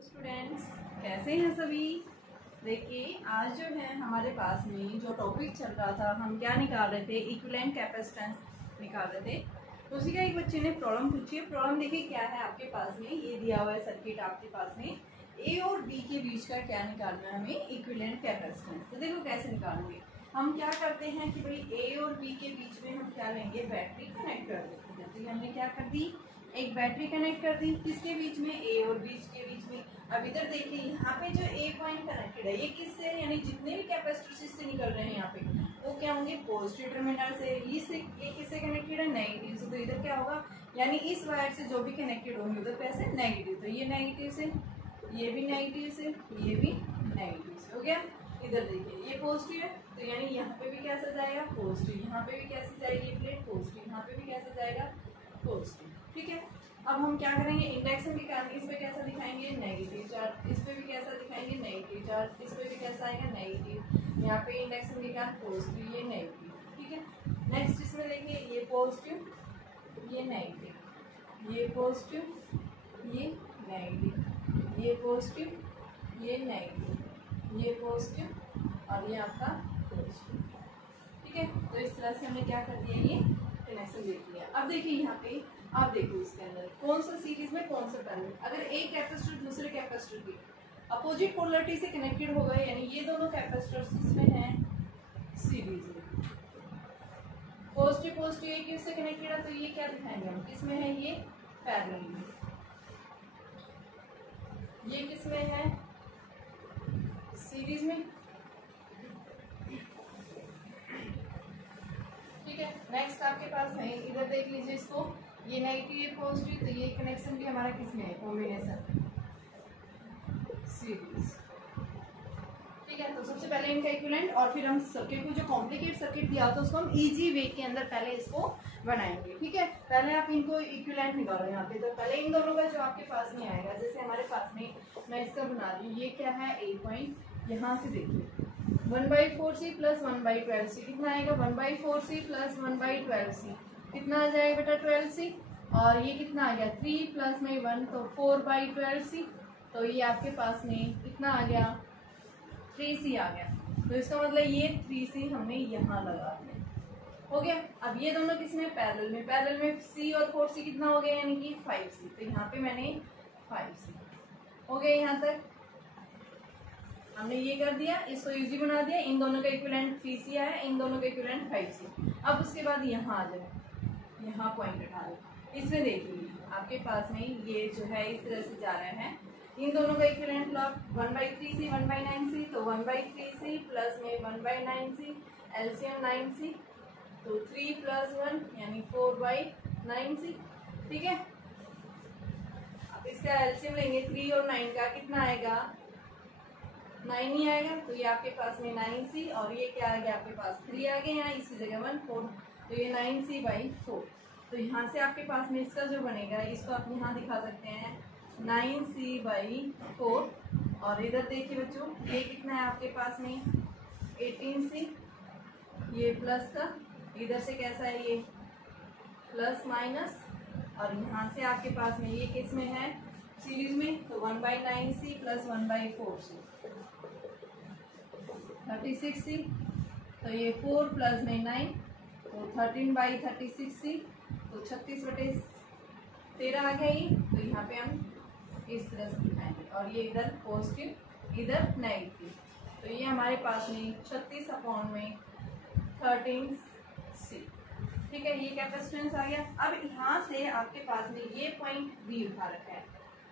Students, कैसे हैं सभी। देखिए आज जो है हमारे पास में जो टॉपिक चल रहा था, हम क्या निकाल रहे थे, इक्विवेलेंट कैपेसिटेंस निकाल रहे थे। तो उसी का एक बच्चे ने प्रॉब्लम पूछी है। प्रॉब्लम देखिए क्या है, आपके पास में ये दिया हुआ है सर्किट, आपके पास में ए और बी के बीच का क्या निकालना है हमें, इक्विवेलेंट कैपेसिटेंस। तो देखो कैसे निकालेंगे। हम क्या करते हैं कि भाई ए और बी के बीच में हम क्या लेंगे, बैटरी कनेक्ट कर देते हैं। तो हमने क्या कर दी, एक बैटरी कनेक्ट कर दी, किसके बीच में, ए और बी के बीच में। अब इधर देखिए यहाँ पे जो ए पॉइंट कनेक्टेड है, ये किससे है, यानी जितने भी कैपेसिटर से निकल रहे हैं यहाँ पे वो क्या होंगे, पॉजिटिव टर्मिनल से। ये किससे कनेक्टेड है, नेगेटिव से। तो इधर क्या होगा, यानी इस वायर से जो भी कनेक्टेड होंगे उधर कैसे, नेगेटिव। तो ये नेगेटिव से, ये भी नेगेटिव से, ये भी नेगेटिव से हो गया। इधर देखिए ये पॉजिटिव है, तो यानी यहाँ पे भी कैसा जाएगा, पॉजिटिव। यहाँ पे भी कैसे जाएगी प्लेट, पॉजिटिव। यहाँ पे भी कैसा जाएगा, पॉजिटिव। ठीक है। अब हम क्या करेंगे, इंडक्शन के कारण इस पे कैसा दिखाएंगे, नेगेटिव चार्ज। इस पे भी कैसा दिखाएंगे, नेगेटिव चार्ज। इस पे भी कैसा आएगा, नेगेटिव। यहाँ पे इंडक्शन के कारण पॉजिटिव, ये नेगेटिव। ठीक है। नेक्स्ट इसमें देखिए ये पॉजिटिव, ये नेगेटिव, ये पॉजिटिव, ये नेगेटिव, ये पॉजिटिव, ये नेगेटिव, ये पॉजिटिव और ये आपका पॉजिटिव। ठीक है। तो इस तरह से हमने क्या कर दिया, ये कनेक्शन देख लिया। अब देखिए यहाँ पे आप देखो इसके अंदर कौन सा सीरीज में कौन सा पैरेलल। अगर एक कैपेसिटर दूसरे कैपेसिटर की अपोजिट पोलरिटी से कनेक्टेड होगा, यानी ये दोनों कैपेसिटर्स इसमें हैं सीरीज में, पॉजिटिव पॉजिटिव एक इससे कनेक्टेड है, तो ये क्या दिखाएंगे हम, किसमें है, ये पैरेलल में। ये किसमें है, सीरीज में। ठीक है। नेक्स्ट आपके पास है, इधर देख लीजिए इसको, ये नेगेटिव ये पॉजिटिव, तो ये कनेक्शन भी हमारा किसमें है, कॉम्बिनेशन सीरीज। ठीक है। तो सबसे पहले इनका इक्विवेलेंट, और फिर हम सर्किट को, जो कॉम्प्लिकेट सर्किट दिया होता है उसको हम इजी वे के अंदर पहले इसको बनाएंगे। ठीक है। पहले आप इनको इक्विवेलेंट निकालो यहाँ पे। तो पहले इन दोनों का जो आपके पास में आएगा, जैसे हमारे पास में, मैं इसका बना रही हूँ, ये क्या है, ए पॉइंट। यहाँ से देखिए 1/4C प्लस 1/12C कितना आएगा, 1/4C प्लस 1/12C कितना आ जाएगा बेटा, 12C। और ये कितना आ गया, 3 प्लस में 1 तो 4/12C। तो ये आपके पास में कितना आ गया, 3C आ गया। तो इसका मतलब ये 3C हमने यहाँ लगा दिया, हो गया। अब ये दोनों किसमें, पैरेलल में। पैरेलल में C और 4C कितना हो गया, यानी कि 5C। तो यहाँ पे मैंने 5C हो गया। यहाँ तक हमने ये कर दिया, इसको इजी बना दिया। इन दोनों का इक्विवेलेंट 3C आया, इन दोनों का इक्विवेलेंट 5C। अब उसके बाद यहाँ आ जाए, यहाँ पॉइंट उठा लो। इसमें देखिए आपके पास में ये जो है इस तरह से जा रहा है। इन दोनों का इक्विवेलेंट लॉग 1/3C 1/9C, तो 1/3C प्लस में 1/9C, एलसीएम 9C, तो 3 प्लस 1 यानी 4/9C। ठीक है। अब इसका एलसीएम लेंगे, 3 और 9 का कितना आएगा, 9 ही आएगा। तो ये आपके पास में 9C, और ये क्या आ गया आपके पास, 3 आ गए यहाँ, इसकी जगह 1 4, तो ये 9C/4। तो यहाँ से आपके पास में इसका जो बनेगा, इसको आप यहाँ दिखा सकते हैं 9C/4। और इधर देखिए बच्चों, ये कितना है आपके पास में, 18C, ये प्लस का, इधर से कैसा है, ये प्लस माइनस, और यहाँ से आपके पास में ये किस में है, सीरीज में। तो 1/9C प्लस 1/4C 36C, तो ये 4 प्लस में 9, तो 13/36C, तो 36/13 आ गया ये। तो यहाँ पे हम इस तरह से दिखाएंगे, और ये इधर पॉजिटिव इधर नेगेटिव। तो ये हमारे पास में 36/13C। ठीक है। ये कैपेसिटेंस आ गया। अब यहाँ से आपके पास में ये पॉइंट बी उठा रखा है,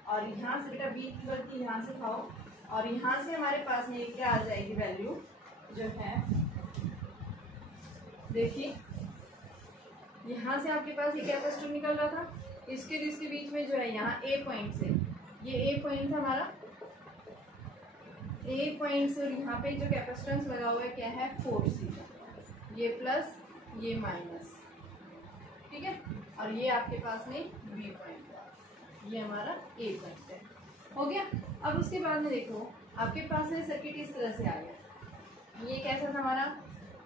और यहाँ से बेटा बी की गलती यहाँ से खाओ, और यहाँ से हमारे पास में क्या आ जाएगी वैल्यू जो है, देखिए यहाँ से आपके पास ये कैपेसिटर निकल रहा था, इसके बीच में जो है यहाँ ए पॉइंट से, ये ए पॉइंट था हमारा, ए पॉइंट से, और यहाँ पे जो कैपेसिटेंस लगा हुआ है क्या है, 4C, ये प्लस ये माइनस। ठीक है। और ये आपके पास में बी पॉइंट, ये हमारा ए पॉइंट है, हो गया। अब उसके बाद में देखो आपके पास में सर्किट इस तरह से आ गया। ये कैसा था हमारा,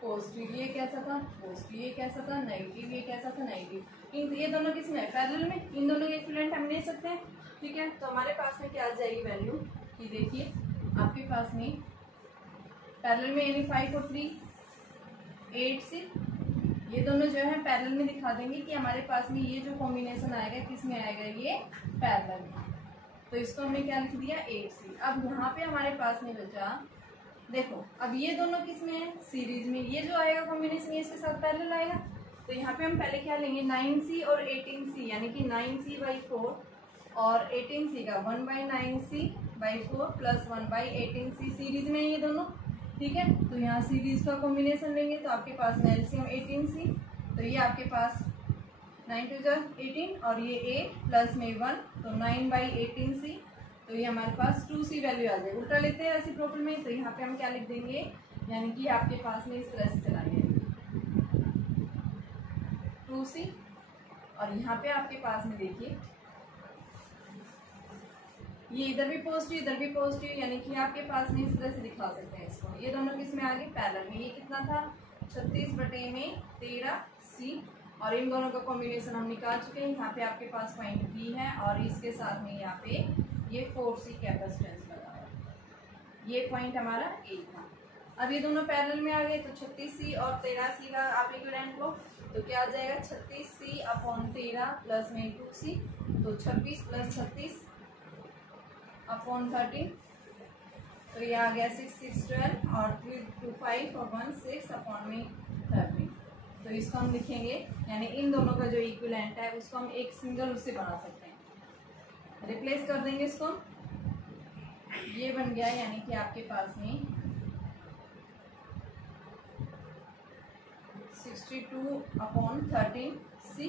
पॉजिटिव, ये कैसा था पॉजिटिव, ये कैसा था नेगेटिव, ये कैसा था नेगेटिव। ये दोनों किसमें है, पैरेलल में। इन दोनों के इक्विवेलेंट हम ले सकते हैं ठीक है, तो हमारे पास में क्या आ जाएगी वैल्यू कि देखिए आपके पास में पैरेलल में यानी 5 और 3 8 से ये दोनों जो है पैरेलल में दिखा देंगे कि हमारे पास में ये जो कॉम्बिनेशन आएगा किस में आएगा, ये पैरेलल में। तो इसको हमने क्या लिख दिया 8C। अब यहाँ पे हमारे पास में बचा, देखो अब ये दोनों किस में है, सीरीज में। ये जो आएगा कॉम्बिनेशन ये इसके साथ पैरेलल आएगा। तो यहाँ पे हम पहले क्या लेंगे 9C और 18C, यानी कि 9C/4 और 18C का 1/9C/4 प्लस 1/18C सीरीज में ये दोनों। ठीक है, तो यहाँ सीरीज का कॉम्बिनेशन लेंगे तो आपके पास में एलसीएम 18C, तो ये आपके पास 9 2 जा 18 और ये 8 प्लस में 1 तो 9/18C, तो ये हमारे पास 2C वैल्यू आ जाएगी। उल्टा लेते हैं रेसिप्रोकल में, तो यहाँ पे हम क्या लिख देंगे, यानी कि आपके पास में इस तरह से चलाएंगे 2C। और यहाँ पे आपके पास में देखिए ये इधर भी पॉजिटिव इधर भी पॉजिटिव, यानी कि आपके पास में इस तरह से दिखा सकते हैं इसको। ये दोनों किस में आ गए, पैरेलल में। ये कितना था 36/13C, और इन दोनों का कॉम्बिनेशन हम निकाल चुके हैं। यहाँ पे आपके पास पॉइंट B है और इसके साथ में यहाँ पे ये 4C कैपेसिटेंस लगा है। ये पॉइंट हमारा A था। अब ये दोनों पैरेलल में आ गए, तो 36C और 13C का आप इक्विवेलेंट लो तो क्या आ जाएगा 36C/13 प्लस में 2C, तो 26 + 36/13, तो ये आ गया 6 6 12 और 3 2 5 और 1 6/13। तो इसको हम लिखेंगे, यानी इन दोनों का जो इक्विवेलेंट है उसको हम एक सिंगल उससे बना सकते हैं। रिप्लेस कर देंगे इसको, ये बन गया यानी कि आपके पास में 62/13C।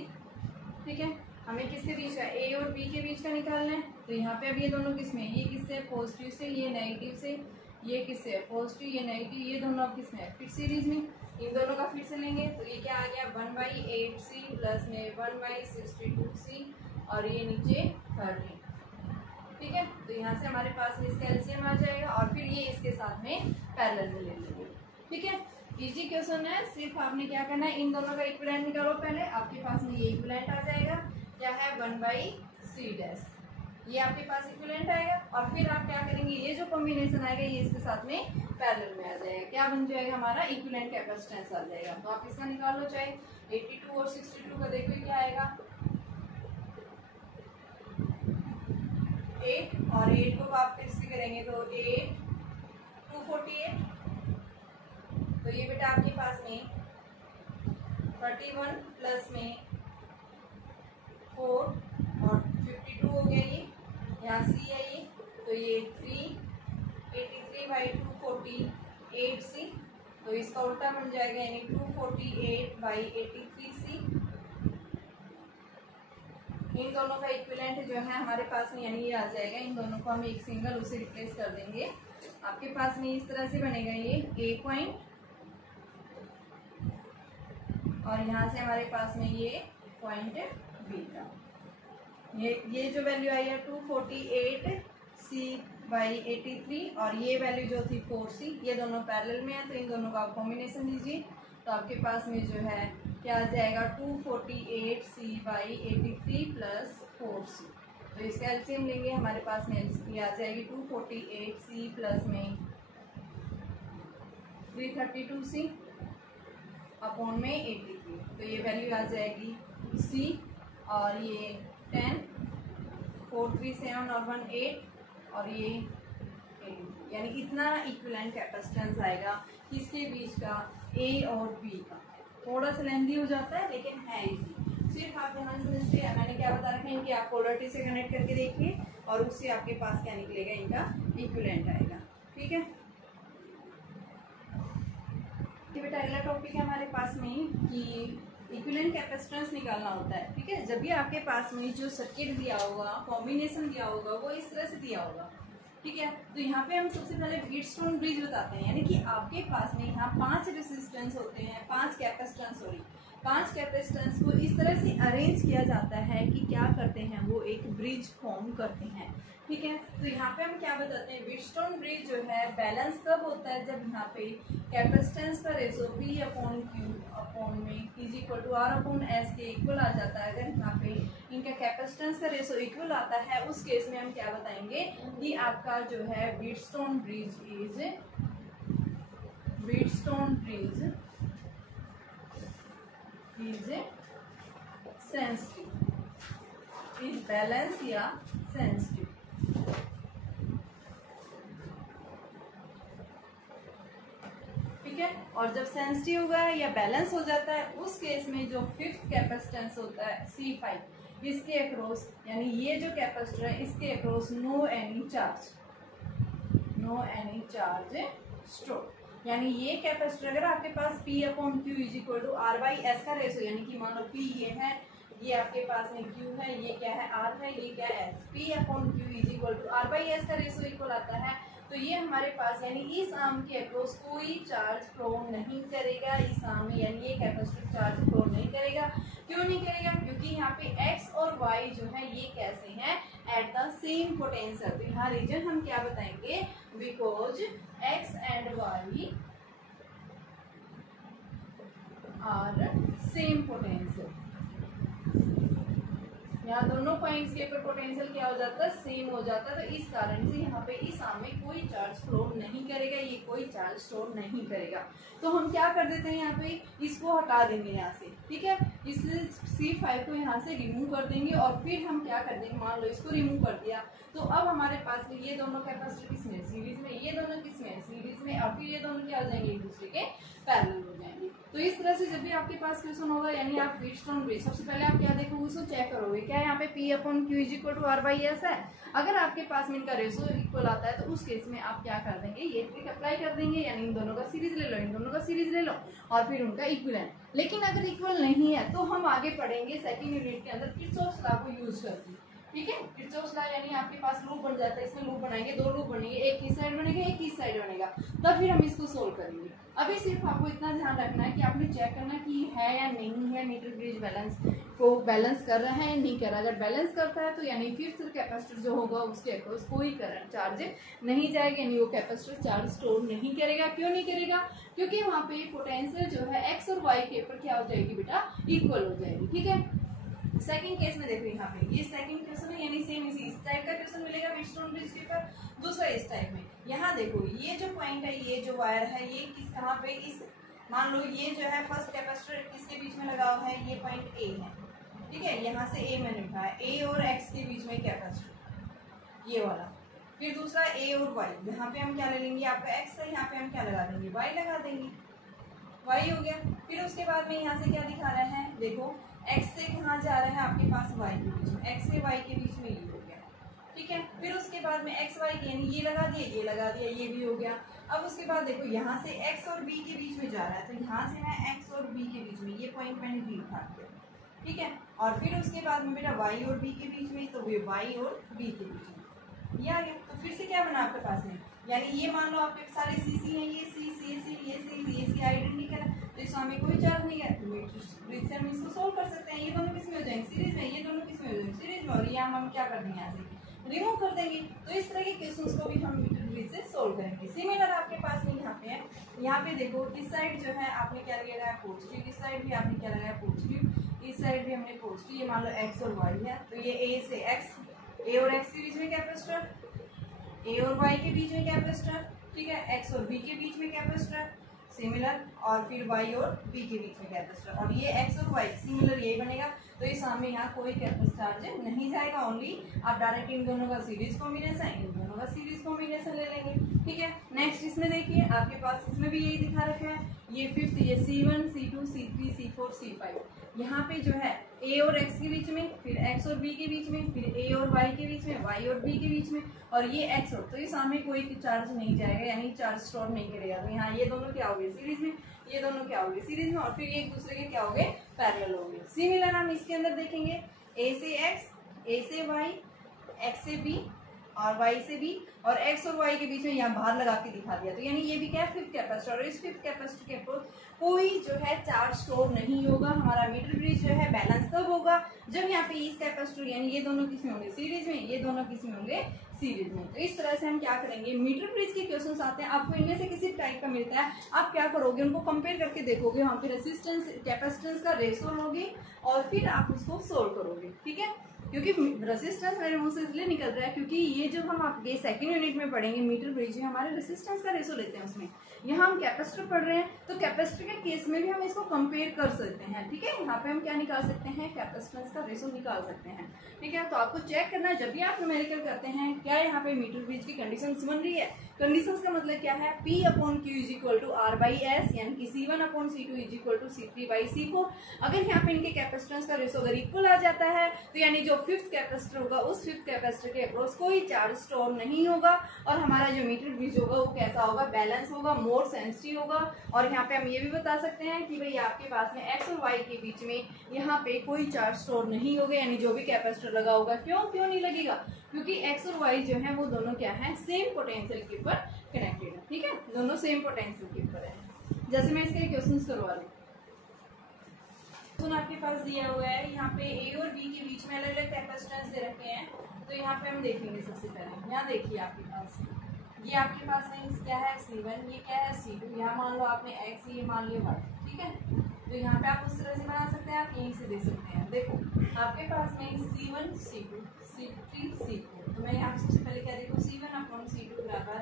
ठीक है, हमें किसके बीच का, A और B के बीच का निकालना है। तो यहाँ पे अब ये दोनों किस में, ये किससे पॉजिटिव से, ये नेगेटिव से, ये किससे पॉजिटिव ये नेगेटिव, ये दोनों अब किस में फिर सीरीज में। इन दोनों का फिर से लेंगे तो ये क्या आ गया 1/8C प्लस में 1/62C और ये नीचे 13। ठीक है, तो यहाँ से हमारे पास इसका एलसीएम आ जाएगा और फिर ये इसके साथ में पैरेलल में ले लेंगे। ठीक है, इजी क्वेश्चन है। सिर्फ आपने क्या करना है, इन दोनों का इक्विवेलेंट निकालो पहले। आपके पास में ये इक्विवेलेंट आ जाएगा, क्या है 1/C', ये आपके पास इक्विवेलेंट आएगा। और फिर आप क्या करेंगे, ये जो कॉम्बिनेशन आएगा ये इसके साथ में पैरेलल में आ जाएगा। क्या बन जाएगा, हमारा इक्विवेलेंट कैपेसिटेंस आ जाएगा। तो आप इसका निकाल लो, चाहे 82 और 62 का देखो क्या आएगा 8 और 8 को आप फिर से करेंगे तो 8 248, तो ये बेटा आपके पास में 31 प्लस में 4 और 52 हो गया। ये यहाँ C है ये, तो ये 383/248C, तो इसका उल्टा बन जाएगा यानी 248/83C। इन दोनों का इक्विवेलेंट जो है हमारे पास में यानी ये आ जाएगा। इन दोनों को हम एक सिंगल उसे रिप्लेस कर देंगे। आपके पास में इस तरह से बनेगा ये A पॉइंट और यहाँ से हमारे पास में ये पॉइंट B का। ये जो वैल्यू आई है 248C/83 और ये वैल्यू जो थी 4C, ये दोनों पैरेलल में है तो इन दोनों का आप कॉम्बिनेशन लीजिए। तो आपके पास में जो है क्या आ जाएगा 248C/83 प्लस 4C। तो इसका एलसीएम लेंगे, हमारे पास में ये आ जाएगी 248C प्लस में 332C अपॉन में 83, तो ये वैल्यू आ जाएगी C और ये 10 4 3 7 और 1 8 और ये 83, यानी इतना इक्विवेलेंट कैपेसिटेंस आएगा किसके बीच का, A और B का। थोड़ा सा लेंदी हो जाता है लेकिन है इजी। सिर्फ आप ध्यान समझते हैं, मैंने क्या बता रखा है कि आप पोलरिटी से कनेक्ट करके देखिए और उससे आपके पास क्या निकलेगा, इनका इक्विवेलेंट आएगा। ठीक है, बेटा अगला टॉपिक है हमारे पास में कि इक्विवेलेंट कैपेसिटेंस निकालना होता है। ठीक है, जब भी आपके पास में जो सर्किट दिया होगा, कॉम्बिनेशन दिया होगा, वो इस तरह से दिया होगा। ठीक है, तो यहाँ पे हम सबसे पहले व्हीटस्टोन ब्रिज बताते हैं, यानी कि आपके पास में यहाँ 5 रेजिस्टेंस होते हैं, 5 कैपेसिटेंस 5 कैपेसिटेंस को इस तरह से अरेंज किया जाता है कि क्या करते हैं, वो एक ब्रिज फॉर्म करते हैं। ठीक है, तो यहाँ पे हम क्या बताते हैं, व्हीटस्टोन ब्रिज जो है बैलेंस कब होता है, जब यहाँ पे कैपेसिटेंस का रेशो P/Q अपॉन में इज इक्वल टू R/S के इक्वल आ जाता है। अगर यहाँ पे इनका कैपेसिटेंस का रेशो इक्वल आता है, उस केस में हम क्या बताएंगे कि आपका जो है Wheatstone bridge is sensitive, is balance या सेंसिटिव। ठीक है, और जब सेंसिटिव होगा या बैलेंस हो जाता है उस केस में जो फिफ्थ कैपेसिटेंस होता है C5, इसके अक्रॉस यानी ये जो कैपेसिटर है इसके across no any charge store. यानी ये कैपेसिटर अगर आपके पास P/Q is equal to R/S का रेशो, यानी कि मान लो P ये है, ये आपके पास में Q है, ये क्या है R है, ये क्या है S, P/Q is equal to R/S का रेशो इक्वल आता है। तो ये हमारे पास यानी इस आर्म के अक्रॉस कोई चार्ज फ्लो नहीं करेगा, इस आर्म में यानी ये कैपेसिटर चार्ज फ्लो नहीं करेगा। क्यों नहीं करेगा? क्योंकि यहाँ पे x और y जो है ये कैसे हैं, एट द सेम पोटेंशियल। तो यहाँ रीजन हम क्या बताएंगे, because x and y are same potential. यहाँ दोनों पॉइंट्स के ऊपर पोटेंशियल क्या हो जाता है, सेम हो जाता है। तो इस कारण से यहाँ पे इस आर्म में कोई चार्ज फ्लो नहीं करेगा, ये कोई चार्ज स्टोर नहीं करेगा। तो हम क्या कर देते हैं, यहाँ पे इसको हटा देंगे यहाँ से। ठीक है, इस C5 को यहाँ से रिमूव कर देंगे और फिर हम क्या कर देंगे, मान लो इसको रिमूव कर दिया तो अब हमारे पास ये दोनों कैपेसिटर किसमें, सीरीज में, ये दोनों किसमें, सीरीज में, और फिर ये दोनों क्या हो जाएंगे, एक दूसरे के पैरेलल हो जाएंगे। तो इस तरह से जब भी आपके पास क्वेश्चन होगा यानी आप व्हीटस्टोन ब्रिज, सबसे पहले आप क्या देखोगे, उसको चेक करोगे क्या यहाँ पे P/Q is equal to R/S है। अगर आपके पास में इनका रेशो इक्वल आता है तो उस केस में आप क्या कर देंगे, ये ट्रिक अप्लाई कर देंगे, यानी इन दोनों का सीरीज ले लो, इन दोनों का सीरीज ले लो और फिर उनका इक्विवेलेंट। लेकिन अगर इक्वल नहीं है तो हम आगे पढ़ेंगे सेकंड यूनिट के अंदर किरचॉफ्स लॉ को यूज करके। ठीक है, किरचॉफ्स लॉ यानी आपके पास लूप बन जाता है, इसमें लूप बनाएंगे, दो लूप बनेंगे, एक इस साइड बनेगा, एक इस साइड बनेगा, तब फिर हम इसको सोल्व करेंगे। अभी सिर्फ आपको इतना ध्यान रखना है कि आपने चेक करना कि है या नहीं है मीटर ब्रिज बैलेंस को बैलेंस कर रहा है या नहीं कर रहा। अगर बैलेंस करता है तो यानी फिफ्थ कैपेसिटर जो होगा उसके अक्रॉस कोई करंट चार्ज नहीं जाएगा, यानी वो कैपेसिटर चार्ज स्टोर नहीं करेगा। क्यों नहीं करेगा? क्योंकि वहाँ पे पोटेंशियल जो है x और y के ऊपर क्या हो जाएगी बेटा, इक्वल हो जाएगी। ठीक है, सेकंड केस में देखो, यहाँ पे ये सेकंड क्वेश्चन है, यानी सेम इस टाइप का क्वेश्चन मिलेगा व्हीटस्टोन ब्रिज के ऊपर। दूसरा इस टाइप में, यहाँ देखो ये जो पॉइंट है, ये जो वायर है, ये किस कहाँ पे, इस मान लो ये जो है फर्स्ट कैपेसिटर किसके बीच में लगा हुआ है, ये पॉइंट A है। ठीक है, यहाँ से A मैंने उठाया, A और x के बीच में कैपेसिटर ये वाला। फिर दूसरा A और y, यहाँ पे हम क्या ले लेंगे, आपका x है, यहाँ पे हम क्या लगा देंगे, y लगा देंगे, y हो गया। फिर उसके बाद में यहाँ से क्या दिखा रहा है, देखो x से कहाँ जा रहा है आपके पास y के बीच में, x से y के बीच में ये हो गया। ठीक है, फिर उसके बाद में x y के यानी ये लगा दिया, ये लगा दिया, ये भी हो गया। अब उसके बाद देखो यहाँ से x और b के बीच में जा रहा है, तो यहाँ से मैं x और b के बीच में, ये पॉइंट मैंने b उठा दिया। ठीक है, और फिर उसके बाद में बेटा y और b के बीच में, तो ये y और b के बीच में ये आ गया। तो फिर से क्या बना आपके पास में, यानी ये मान लो आपके सारे CC हैं, ये C ये C आइडेंटिकल है, तो इसमें हमें कोई चार्ज नहीं है, ब्रिज से हम इसको सोल्व कर सकते हैं। ये दोनों किस में हो जाएंगे, सीरीज में, ये दोनों किस में हो जाएंगे, सीरीज में, और ये हम क्या कर देंगे, यहाँ से रिमूव कर देंगे। तो इस तरह के क्वेश्चंस को भी हम मीटर ब्रिज से सोल्व करेंगे। सिमिलर आपके पास में यहाँ पे है, यहाँ पे देखो इस साइड जो है आपने क्या लगाया है, पॉजिटिव, इस साइड भी आपने क्या लगाया, पॉजिटिव, इस साइड भी हमने पॉजिटिव। ये मान लो x और y है, तो ये A से x, A और x के बीच में कैपेसिटर, A और y के बीच में कैपेसिटर, ठीक है, x और b के बीच में कैपेसिटर सिमिलर, और फिर y और b के बीच में कैपेसिटर, और ये x और y सिमिलर यही बनेगा। तो इस सामने यहाँ कोई कैपेसिटर चार्ज नहीं जाएगा, ओनली आप डायरेक्ट इन दोनों का सीरीज कॉम्बिनेशन, इन दोनों का सीरीज कॉम्बिनेशन ले लेंगे। ठीक है, नेक्स्ट इसमें देखिए आपके पास इसमें भी यही दिखा रखा है, ये फिफ्थ, ये C1 C2 C3 C4 C5, यहाँ पे जो है a और x के बीच में, फिर x और b के बीच में, फिर a और y के बीच में, y और b के बीच में, और ये x और, तो ये सामने कोई चार्ज नहीं जाएगा, यानी चार्ज स्टोर नहीं करेगा। तो यहाँ ये दोनों क्या हो गए सीरीज में, ये दोनों क्या हो गए सीरीज में, और फिर ये एक दूसरे के क्या हो गए, पैरेलल हो गए। सिमिलर हम इसके अंदर देखेंगे, a से x, a से y, x से b, और y से भी, और x और y के बीच में यहाँ बाहर लगा के दिखा दिया। तो यानी ये भी क्या है, फिफ्थ कैपेसिटर, और इस फिफ्थ कैपेसिटर के अक्रॉस कोई जो है चार्ज स्टोर नहीं होगा। हमारा मीटर ब्रिज जो है बैलेंस तब होगा जब यहाँ पे इस कैपेसिटर यानी ये दोनों किस में होंगे, सीरीज में, ये दोनों किस में होंगे, सीरीज में। तो इस तरह से हम क्या करेंगे, मीटर ब्रिज के क्वेश्चंस आते हैं, आपको इनमें से किसी टाइप का मिलता है, आप क्या करोगे, उनको कंपेयर करके देखोगे, वहाँ पे रेसिस्टेंस कैपेसिटेंस का रेशो लोगे और फिर आप उसको सोल्व करोगे। ठीक है, क्योंकि रेसिस्टेंस मेरे मुंह से इसलिए निकल रहा है क्योंकि ये जब हम आपके सेकंड यूनिट में पढ़ेंगे मीटर ब्रिज में हमारे रेसिस्टेंस का रेशो लेते हैं, उसमें यहाँ हम कैपेसिटर पढ़ रहे हैं तो कैपेसिटर के केस में भी हम इसको कंपेयर कर सकते हैं। ठीक है, यहाँ पे हम क्या निकाल सकते हैं, कैपेसिटेंस का रेशो निकाल सकते हैं। ठीक है, तो आपको चेक करना है जब भी आप न्यूमेरिकल करते हैं क्या यहाँ पे मीटर ब्रिज की कंडीशन बन रही है। कंडीशंस का मतलब क्या है, P/Q = R/S, यानी कि C1/C2 = C3/C4। अगर यहाँ पे इनके कैपेसिटेंस का रेशो अगर इक्वल आ जाता है तो यानी जो फिफ्थ कैपेसिटर होगा उस फिफ्थ कैपेसिटर के अक्रॉस कोई चार्ज स्टोर नहीं होगा और हमारा जो मीटर ब्रिज होगा वो कैसा होगा, बैलेंस होगा, मोर सेंसिटिव होगा। और यहाँ पे हम ये भी बता सकते हैं कि भाई आपके पास में x और y के बीच में यहाँ पे कोई चार्ज स्टोर नहीं होगा, यानी जो भी कैपेसिटर लगा होगा, क्यों नहीं लगेगा, क्योंकि x और y जो है वो दोनों क्या है, सेम पोटेंशियल के ऊपर कनेक्टेड है। ठीक है, दोनों सेम पोटेंशियल के ऊपर है। जैसे मैं इसके क्वेश्चंस करवा रही हूँ, आपके पास दिया हुआ है यहाँ पे a और b के बीच में अलग अलग कैपेसिटेंस दे रखे हैं। तो यहाँ पे हम देखेंगे सबसे पहले, यहाँ देखिए आपके पास ये आपके पास में क्या है, C1, ये क्या है, C2, यहाँ मान लो आपने x, ये मान लियो y। ठीक है, तो यहाँ पे आप उस तरह से बना सकते हैं, आप यहीं से दे सकते हैं। देखो आपके पास में C1, C2, C3, C4, तो मैं यहाँ सबसे पहले क्या देखो, C1/C2 बराबर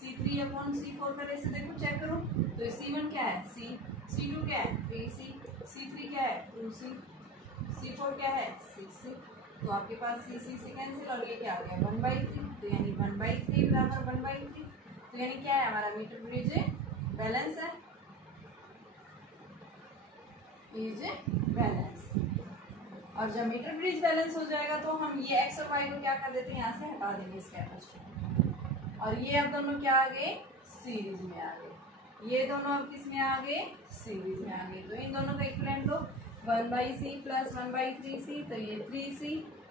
C3/C4 का रेशो देखो, चेक करो। तो C1 क्या है, C, C2 क्या है, 3C, C3 क्या है, 2C, C4 क्या है, 6C। तो आपके पास C से कैंसिल और ये क्या आ गया, 1/3। तो यानी 1/3 बराबर 1/3। तो यानी क्या है, हमारा मीटर ब्रिज बैलेंस है, बैलेंस। और जब मीटर ब्रिज बैलेंस हो जाएगा तो हम ये x और y को क्या कर देते हैं, यहाँ से हटा देंगे इस कैपेसिटर, और ये अब दोनों क्या आ गए, सीरीज में आ गए। ये दोनों अब किस में आ गए, सीरीज में आ गए। तो इन दोनों का इक्विवेलेंट लो 1/C + 1/3C, तो ये 3C,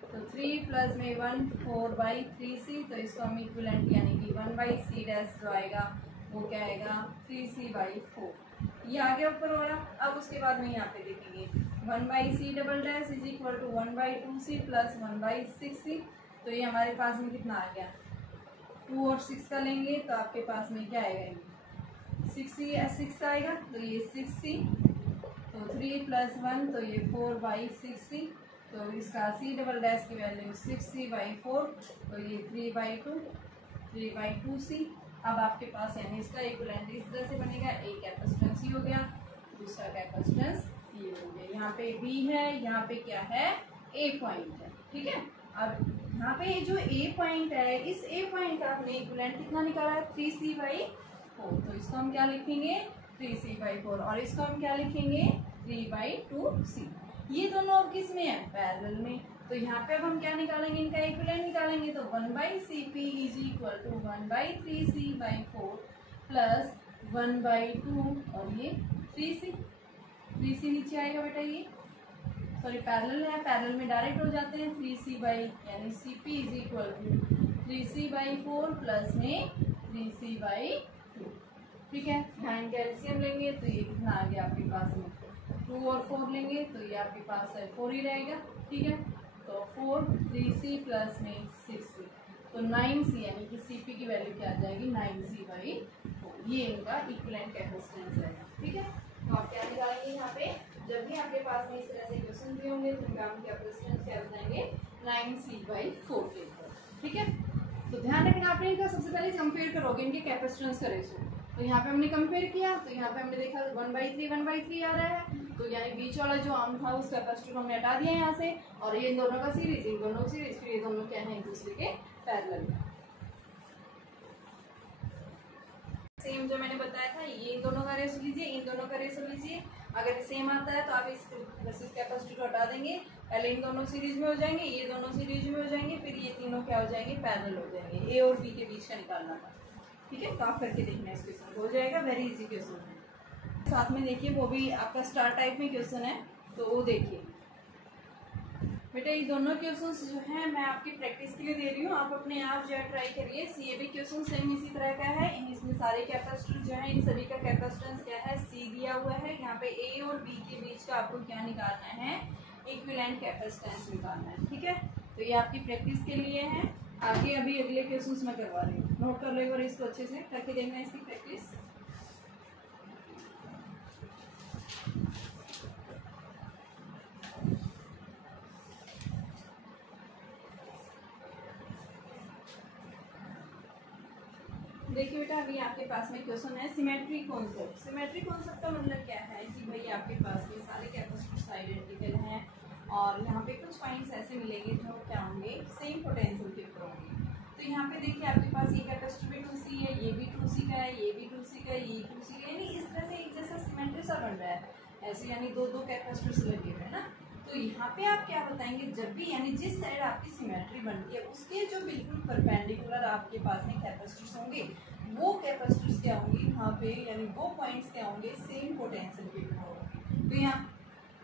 तो 3 प्लस में 1 4/3C, तो इसको हम इक्विवेलेंट यानी कि 1/C' जो आएगा वो क्या आएगा, 3C/4। ये आ गया ऊपर वाला। अब उसके बाद में यहाँ पे देखेंगे 1/C" = 1/2C + 1/6C। तो ये हमारे पास में कितना आ गया, 2 और 6 का लेंगे तो आपके पास में क्या आएगा, 6 आएगा। तो ये 6C, तो 3 + 1, तो ये 4/6C, तो इसका C" की वैल्यू 6C/4, तो ये 3/2C। अब आपके पास यानी इसका इक्विवेलेंट इस तरह से बनेगा, एक कैपेसिटेंस ही हो गया, दूसरा कैपेसिटेंस ये हो गया। यहाँ पे B है, यहाँ पे क्या है, A पॉइंट है। ठीक है, अब यहाँ पे जो A पॉइंट है, इस A पॉइंट का हमने इक्विवेलेंट कितना निकाला है, 3C/4। तो इसको हम क्या लिखेंगे, 3C/4, और इसको हम क्या लिखेंगे, 3/2C। ये दोनों अब किस में है, पैरेलल में। तो यहाँ पे अब हम क्या निकालेंगे, इनका इक्विवेलेंट निकालेंगे। तो 1/CP = 1/3C/4 प्लस 1/2 और ये 3C नीचे आएगा बेटा, ये सॉरी पैरेलल है, पैरेलल में डायरेक्ट हो जाते हैं। 3C यानी CP = 3C/4 प्लस में 3C/2। ठीक है, यहाँ कैल्शियम लेंगे तो ये कितना आ गया आपके पास में, 2 और 4 लेंगे तो ये आपके पास है 4 ही रहेगा। ठीक है, तो 4 3C प्लस में 6C, तो 9C, यानी कि CP की वैल्यू क्या आ जाएगी, 9C/4। ये इनका इक्विवेलेंट कैपेसिटेंस है। ठीक है, तो आप क्या निकालेंगे यहाँ पे, जब भी आपके पास में इस तरह से क्वेश्चन दिए होंगे तो इनका हम कैपेसिटेंस क्या बताएंगे, 9C/4 के ऊपर। ठीक है, तो ध्यान रखना आपने इनका सबसे पहले कंपेयर करोगे इनके कैपेसिटेंस का रेशो। तो यहाँ पे हमने कंपेयर किया तो यहाँ पे हमने देखा 1/3 आ रहा है, तो यानी बीच वाला जो आर्म था उस कैपेसिटर को हमने हटा दिया यहाँ से, और ये इन दोनों का सीरीज, इन दोनों सीरीज, फिर ये दोनों क्या है, एक दूसरे के पैरेलल। सेम जो मैंने बताया था, ये इन दोनों का रेशो लीजिए, इन दोनों का रेशो लीजिए। अगर सेम आता है तो आप इस कैपेसिटर को हटा देंगे, पहले इन दोनों सीरीज में हो जाएंगे, ये दोनों सीरीज में हो जाएंगे, फिर ये तीनों क्या हो जाएंगे, पैरेलल हो जाएंगे। A और B के बीच का निकालना था। ठीक है, तो आप करके देखना, इस क्वेश्चन हो जाएगा, वेरी इजी क्वेश्चन है। साथ में देखिए वो भी आपका स्टार टाइप में क्वेश्चन है, तो वो देखिए बेटा ये दोनों क्वेश्चंस जो हैं मैं आपकी प्रैक्टिस के लिए दे रही हूँ, आप अपने आप जो है ट्राई करिए। ये भी क्वेश्चन सेम इसी तरह का है, इसमें सारे कैपेसिटर जो है इन सभी का कैपेसिटेंस क्या है, सी दिया हुआ है। यहाँ पे ए और बी के बीच का आपको क्या निकालना है, इक्विवेलेंट कैपेसिटेंस निकालना है। ठीक है, तो ये आपकी प्रैक्टिस के लिए है। आगे अभी अगले क्वेश्चंस मैं करवा रही हूँ, नोट कर लो एक बार इसको अच्छे से करके देखना इसकी प्रैक्टिस। देखिए बेटा अभी आपके पास में क्वेश्चन है सिमेट्री कॉन्सेप्ट। सिमेट्री कॉन्सेप्ट का मतलब क्या है कि भाई आपके पास में सारे कैपेसिटर्स आइडेंटिकल हैं और यहाँ पे कुछ पॉइंट्स ऐसे मिलेंगे जो क्या होंगे, सेम पोटेंशियल के ऊपर होंगे। तो यहाँ पे देखिए आपके पास ये कैपेसिटर भी 2C है, ये भी 2C का है, ये भी 2C का है, ये 2C का है, यानी इस तरह से एक जैसा सिमेट्री सा बन रहा है ऐसे, यानी दो दो कैपेसिटर्स लगे हुए हैं ना। तो यहाँ पे आप क्या बताएंगे, जब भी यानी जिस साइड आपकी सिमेट्री बनती है उसके जो बिल्कुल परपेंडिकुलर आपके पास में कैपेसिटर्स होंगे वो कैपेसिटर्स क्या होंगे वहाँ पे, यानी वो पॉइंट्स क्या होंगे, सेम पोटेंशियल के होंगे। तो यहाँ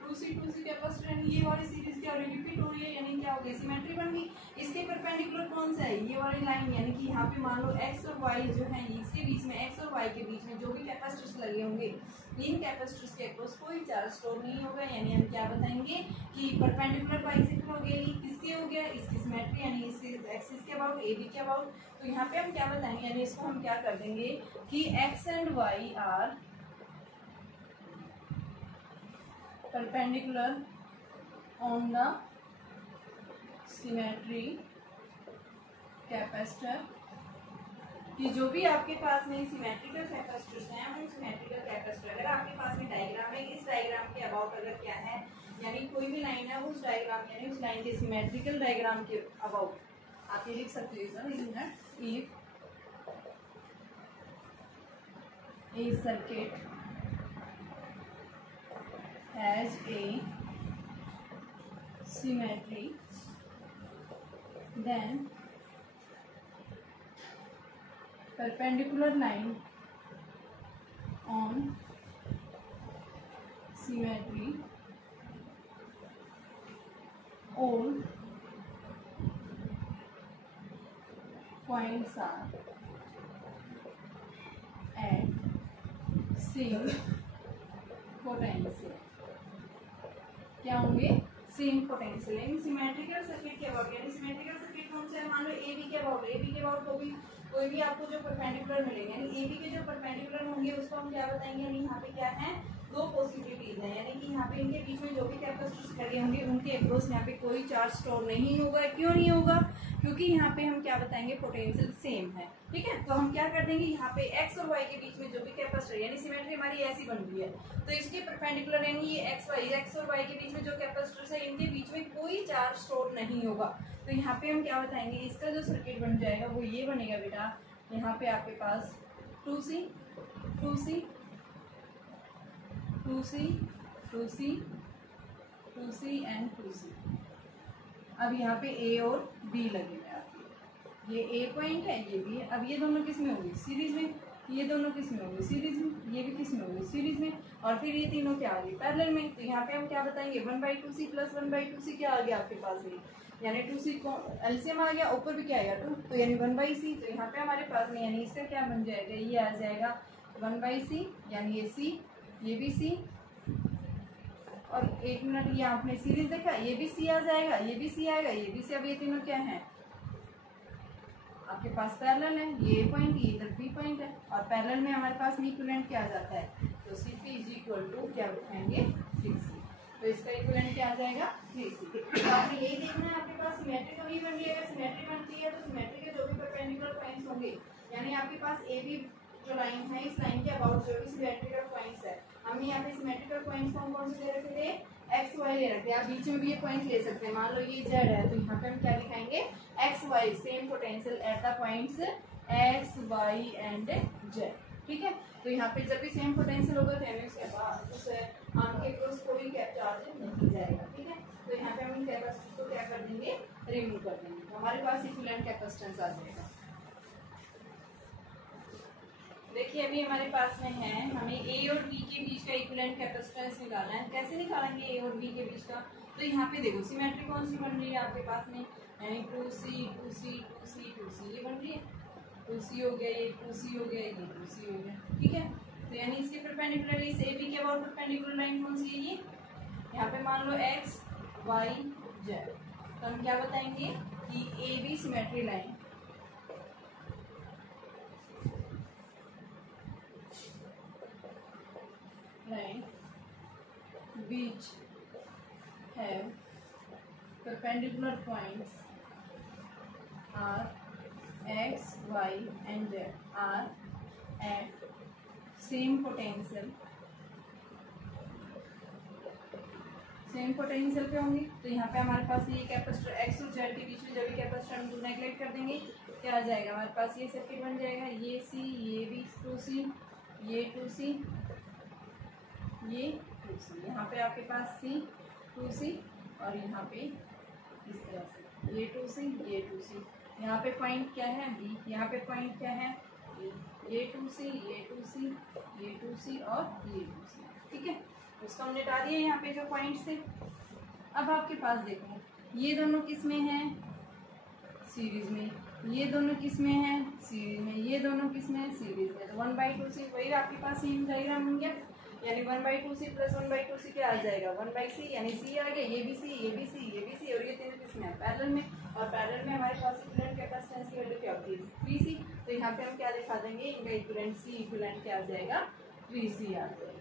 2C कैपेसिटर ये वाली सीरीज क्या हो रही है, रिपीट हो रही है, यानी क्या हो गई, सिमेट्री बन गई। इसके परपेंडिकुलर कौन सा है, ये वाली लाइन, यानी कि यहाँ पे मान लो x और y जो है इसके बीच में, x और y के बीच में जो भी कैपेसिटर्स लगे होंगे इन कैपेसिटर्स के अक्रॉस कोई चार्ज स्टोर नहीं होगा, यानी हम क्या बताएंगे कि परपेंडिकुलर बाइसेक्टर हो गया, किसके हो गया, इसकी सिमेट्री यानी इसके एक्सिस के अबाउट, ए बी के अबाउट। तो यहाँ पे हम क्या बताएंगे, यानी इसको हम क्या कर देंगे कि x and y are perpendicular on the symmetry capacitor, कि जो भी आपके पास में सिमेट्रिकल कैपेसिटर्स हैं उन सिमेट्रिकल कैपेसिटर अगर आपके पास में डायग्राम है, इस डायग्राम के अबाउट अगर क्या है, यानी कोई भी लाइन है उस डायग्राम यानी उस लाइन के सिमेट्रिकल डायग्राम के अबाउट आप ये लिख सकते हो if A circuit has a symmetry then perpendicular line on symmetry all points are at same potential, क्या होंगे, सेम पोटेंशियल। यानी सिमेट्रिकल सर्किट के अबाउट, यानी सिमेट्रिकल सर्किट कौन सा है, मान लो ए बी के अबाउट, ए बी के अबाउट कोई भी आपको जो परपेंडिकुलर मिलेंगे, यानी ए बी के जो परपेंडिकुलर होंगे उसको हम क्या बताएंगे, यानी यहाँ पे क्या है, दो पॉसिबिलिटीज है, यानी कि यहाँ पे इनके बीच में जो भी कैपेसिटर्स लगे होंगे उनके अक्रॉस यहाँ पे कोई चार्ज स्टोर नहीं होगा। क्यों नहीं होगा, क्योंकि यहाँ पे हम क्या बताएंगे, पोटेंशियल सेम है। ठीक है, तो हम क्या कर देंगे, यहाँ पे x और y के बीच में जो भी कैपेसिटर, यानी सिमेट्री हमारी ऐसी बन रही है तो इसके परपेंडिकुलर यानी ये x और y के बीच में जो कैपेसिटर्स है इनके बीच में कोई चार्ज स्टोर नहीं होगा। तो यहाँ पे हम क्या बताएंगे, इसका जो सर्किट बन जाएगा वो ये बनेगा बेटा, यहाँ पे आपके पास 2C 2C 2C 2C 2C and 2C। अब यहाँ पे A और B लगे हैं आपके, ये A पॉइंट है, ये भी है। अब ये दोनों किस में होंगे, सीरीज में, ये दोनों किस में होंगे, सीरीज में, ये भी किस में होंगे, सीरीज में, और फिर ये तीनों क्या आ गए, पैरेलल में। तो यहाँ पे हम क्या बताएंगे, 1/2C प्लस 1/2C क्या आ गया आपके पास में, यानी 2C को एलसीएम आ गया, ऊपर भी क्या आएगा 2, तो यानी 1/C। तो यहाँ पे हमारे पास में यानी इसका क्या बन जाएगा, ये आ जाएगा 1/C, यानी ये C, ये भी C, और एक मिनट ये आपने सीरीज देखा, ये भी C आ जाएगा, ये भी C आएगा, ये भी C। अब ये तीनों क्या है आपके पास, पैरेलल है, ये पॉइंट ये इधर B पॉइंट है, और पैरेलल में हमारे पास इक्विवेलेंट क्या आ जाता है, तो CP इज इक्वल टू क्या उठाएंगे 3C। तो इसका इक्विवेलेंट क्या आ जाएगा 3C। तो आपने यही देखना है, आपके पास सिमेट्री तो नहीं बन रही है, अगर सिमेट्री बनती है तो सिमेट्री के जो भी परपेंडिकुलर पॉइंट्स होंगे, यानी आपके पास ए बी जो लाइन है इस लाइन के अबाउट जो भी सिमेट्रिकल पॉइंट्स है, हमने यहाँ पे सिमेट्रिकल पॉइंट्स कौन से ले रखे थे, एक्स वाई ले रखे हैं। आप बीच में भी ये पॉइंट ले सकते हैं, मान लो ये जेड है तो यहाँ पे हम क्या दिखाएंगे, x y same potential at the points x y and z. ठीक है, तो यहाँ पे जब भी सेम पोटेंशियल होगा तो हमें उसके बाद उस आर्म के क्रॉस कोई चार्ज नहीं जाएगा। ठीक है, तो यहाँ पे हम इन कैपेसिटेंस को क्या कर देंगे, रिमूव कर देंगे, तो हमारे पास इक्विवेलेंट कैपेसिटेंस आ जाएगा। देखिए अभी हमारे पास में है, हमें ए और बी के बीच का इक्विवेलेंट कैपेसिटेंस निकालना है। कैसे निकालेंगे ए और बी के बीच का, तो यहाँ पे देखो सिमेट्री कौन सी बन रही है आपके पास में, यानी 2C 2C 2C 2C ये बन रही है। 2C हो गया, ये 2C हो गया, ये 2C हो गया, ठीक है। तो यानी इसके परपेंडिकुलर इस AB के अबाउट परपेंडिकुलर लाइन कौन सी है, ये यहाँ पे मान लो X Y Z। तो हम क्या बताएंगे कि AB symmetry line which have perpendicular points are X, Y and Z are at same potential पे होंगे। तो यहाँ पे हमारे पास ये कैपेसिटर X और Z के बीच में जब भी कैपेसिटर हम नेगलेक्ट कर देंगे क्या आ जाएगा, हमारे पास ये सर्किट बन जाएगा, ये C, ये भी 2C, ये 2C, ये 2C, यहाँ पे आपके पास C 2C और यहाँ पे इस तरह से ये 2C, ये 2C, यहाँ पे पॉइंट क्या है B, यहाँ पे पॉइंट क्या है A, ये 2C, ये 2C, ये 2C और ये 2C, ठीक है। उसको हमने डाल दिया यहाँ पे जो पॉइंट्स थे। अब आपके पास देखो ये दोनों किस में हैं, सीरीज में, ये दोनों किस में हैं, सीरीज में, ये दोनों किस में है, सीरीज में। तो 1/2C वही आपके पास सेम डायग्राम बन गया, यानी 1/2C प्लस 1/2C क्या आ जाएगा 1/C, यानी C आ गया, ये भी C, ये भी C, ये भी C और ये तीनों किस में है पैरेलल में। और पैरेलल में हमारे पास इक्विवेलेंट कैपेसिटेंस की वैल्यू क्या होती है 3C। तो यहाँ पे हम क्या दिखा देंगे, इनका इक्विवेलेंट C इक्विवेलेंट क्या आ जाएगा 3C आ जाएगा।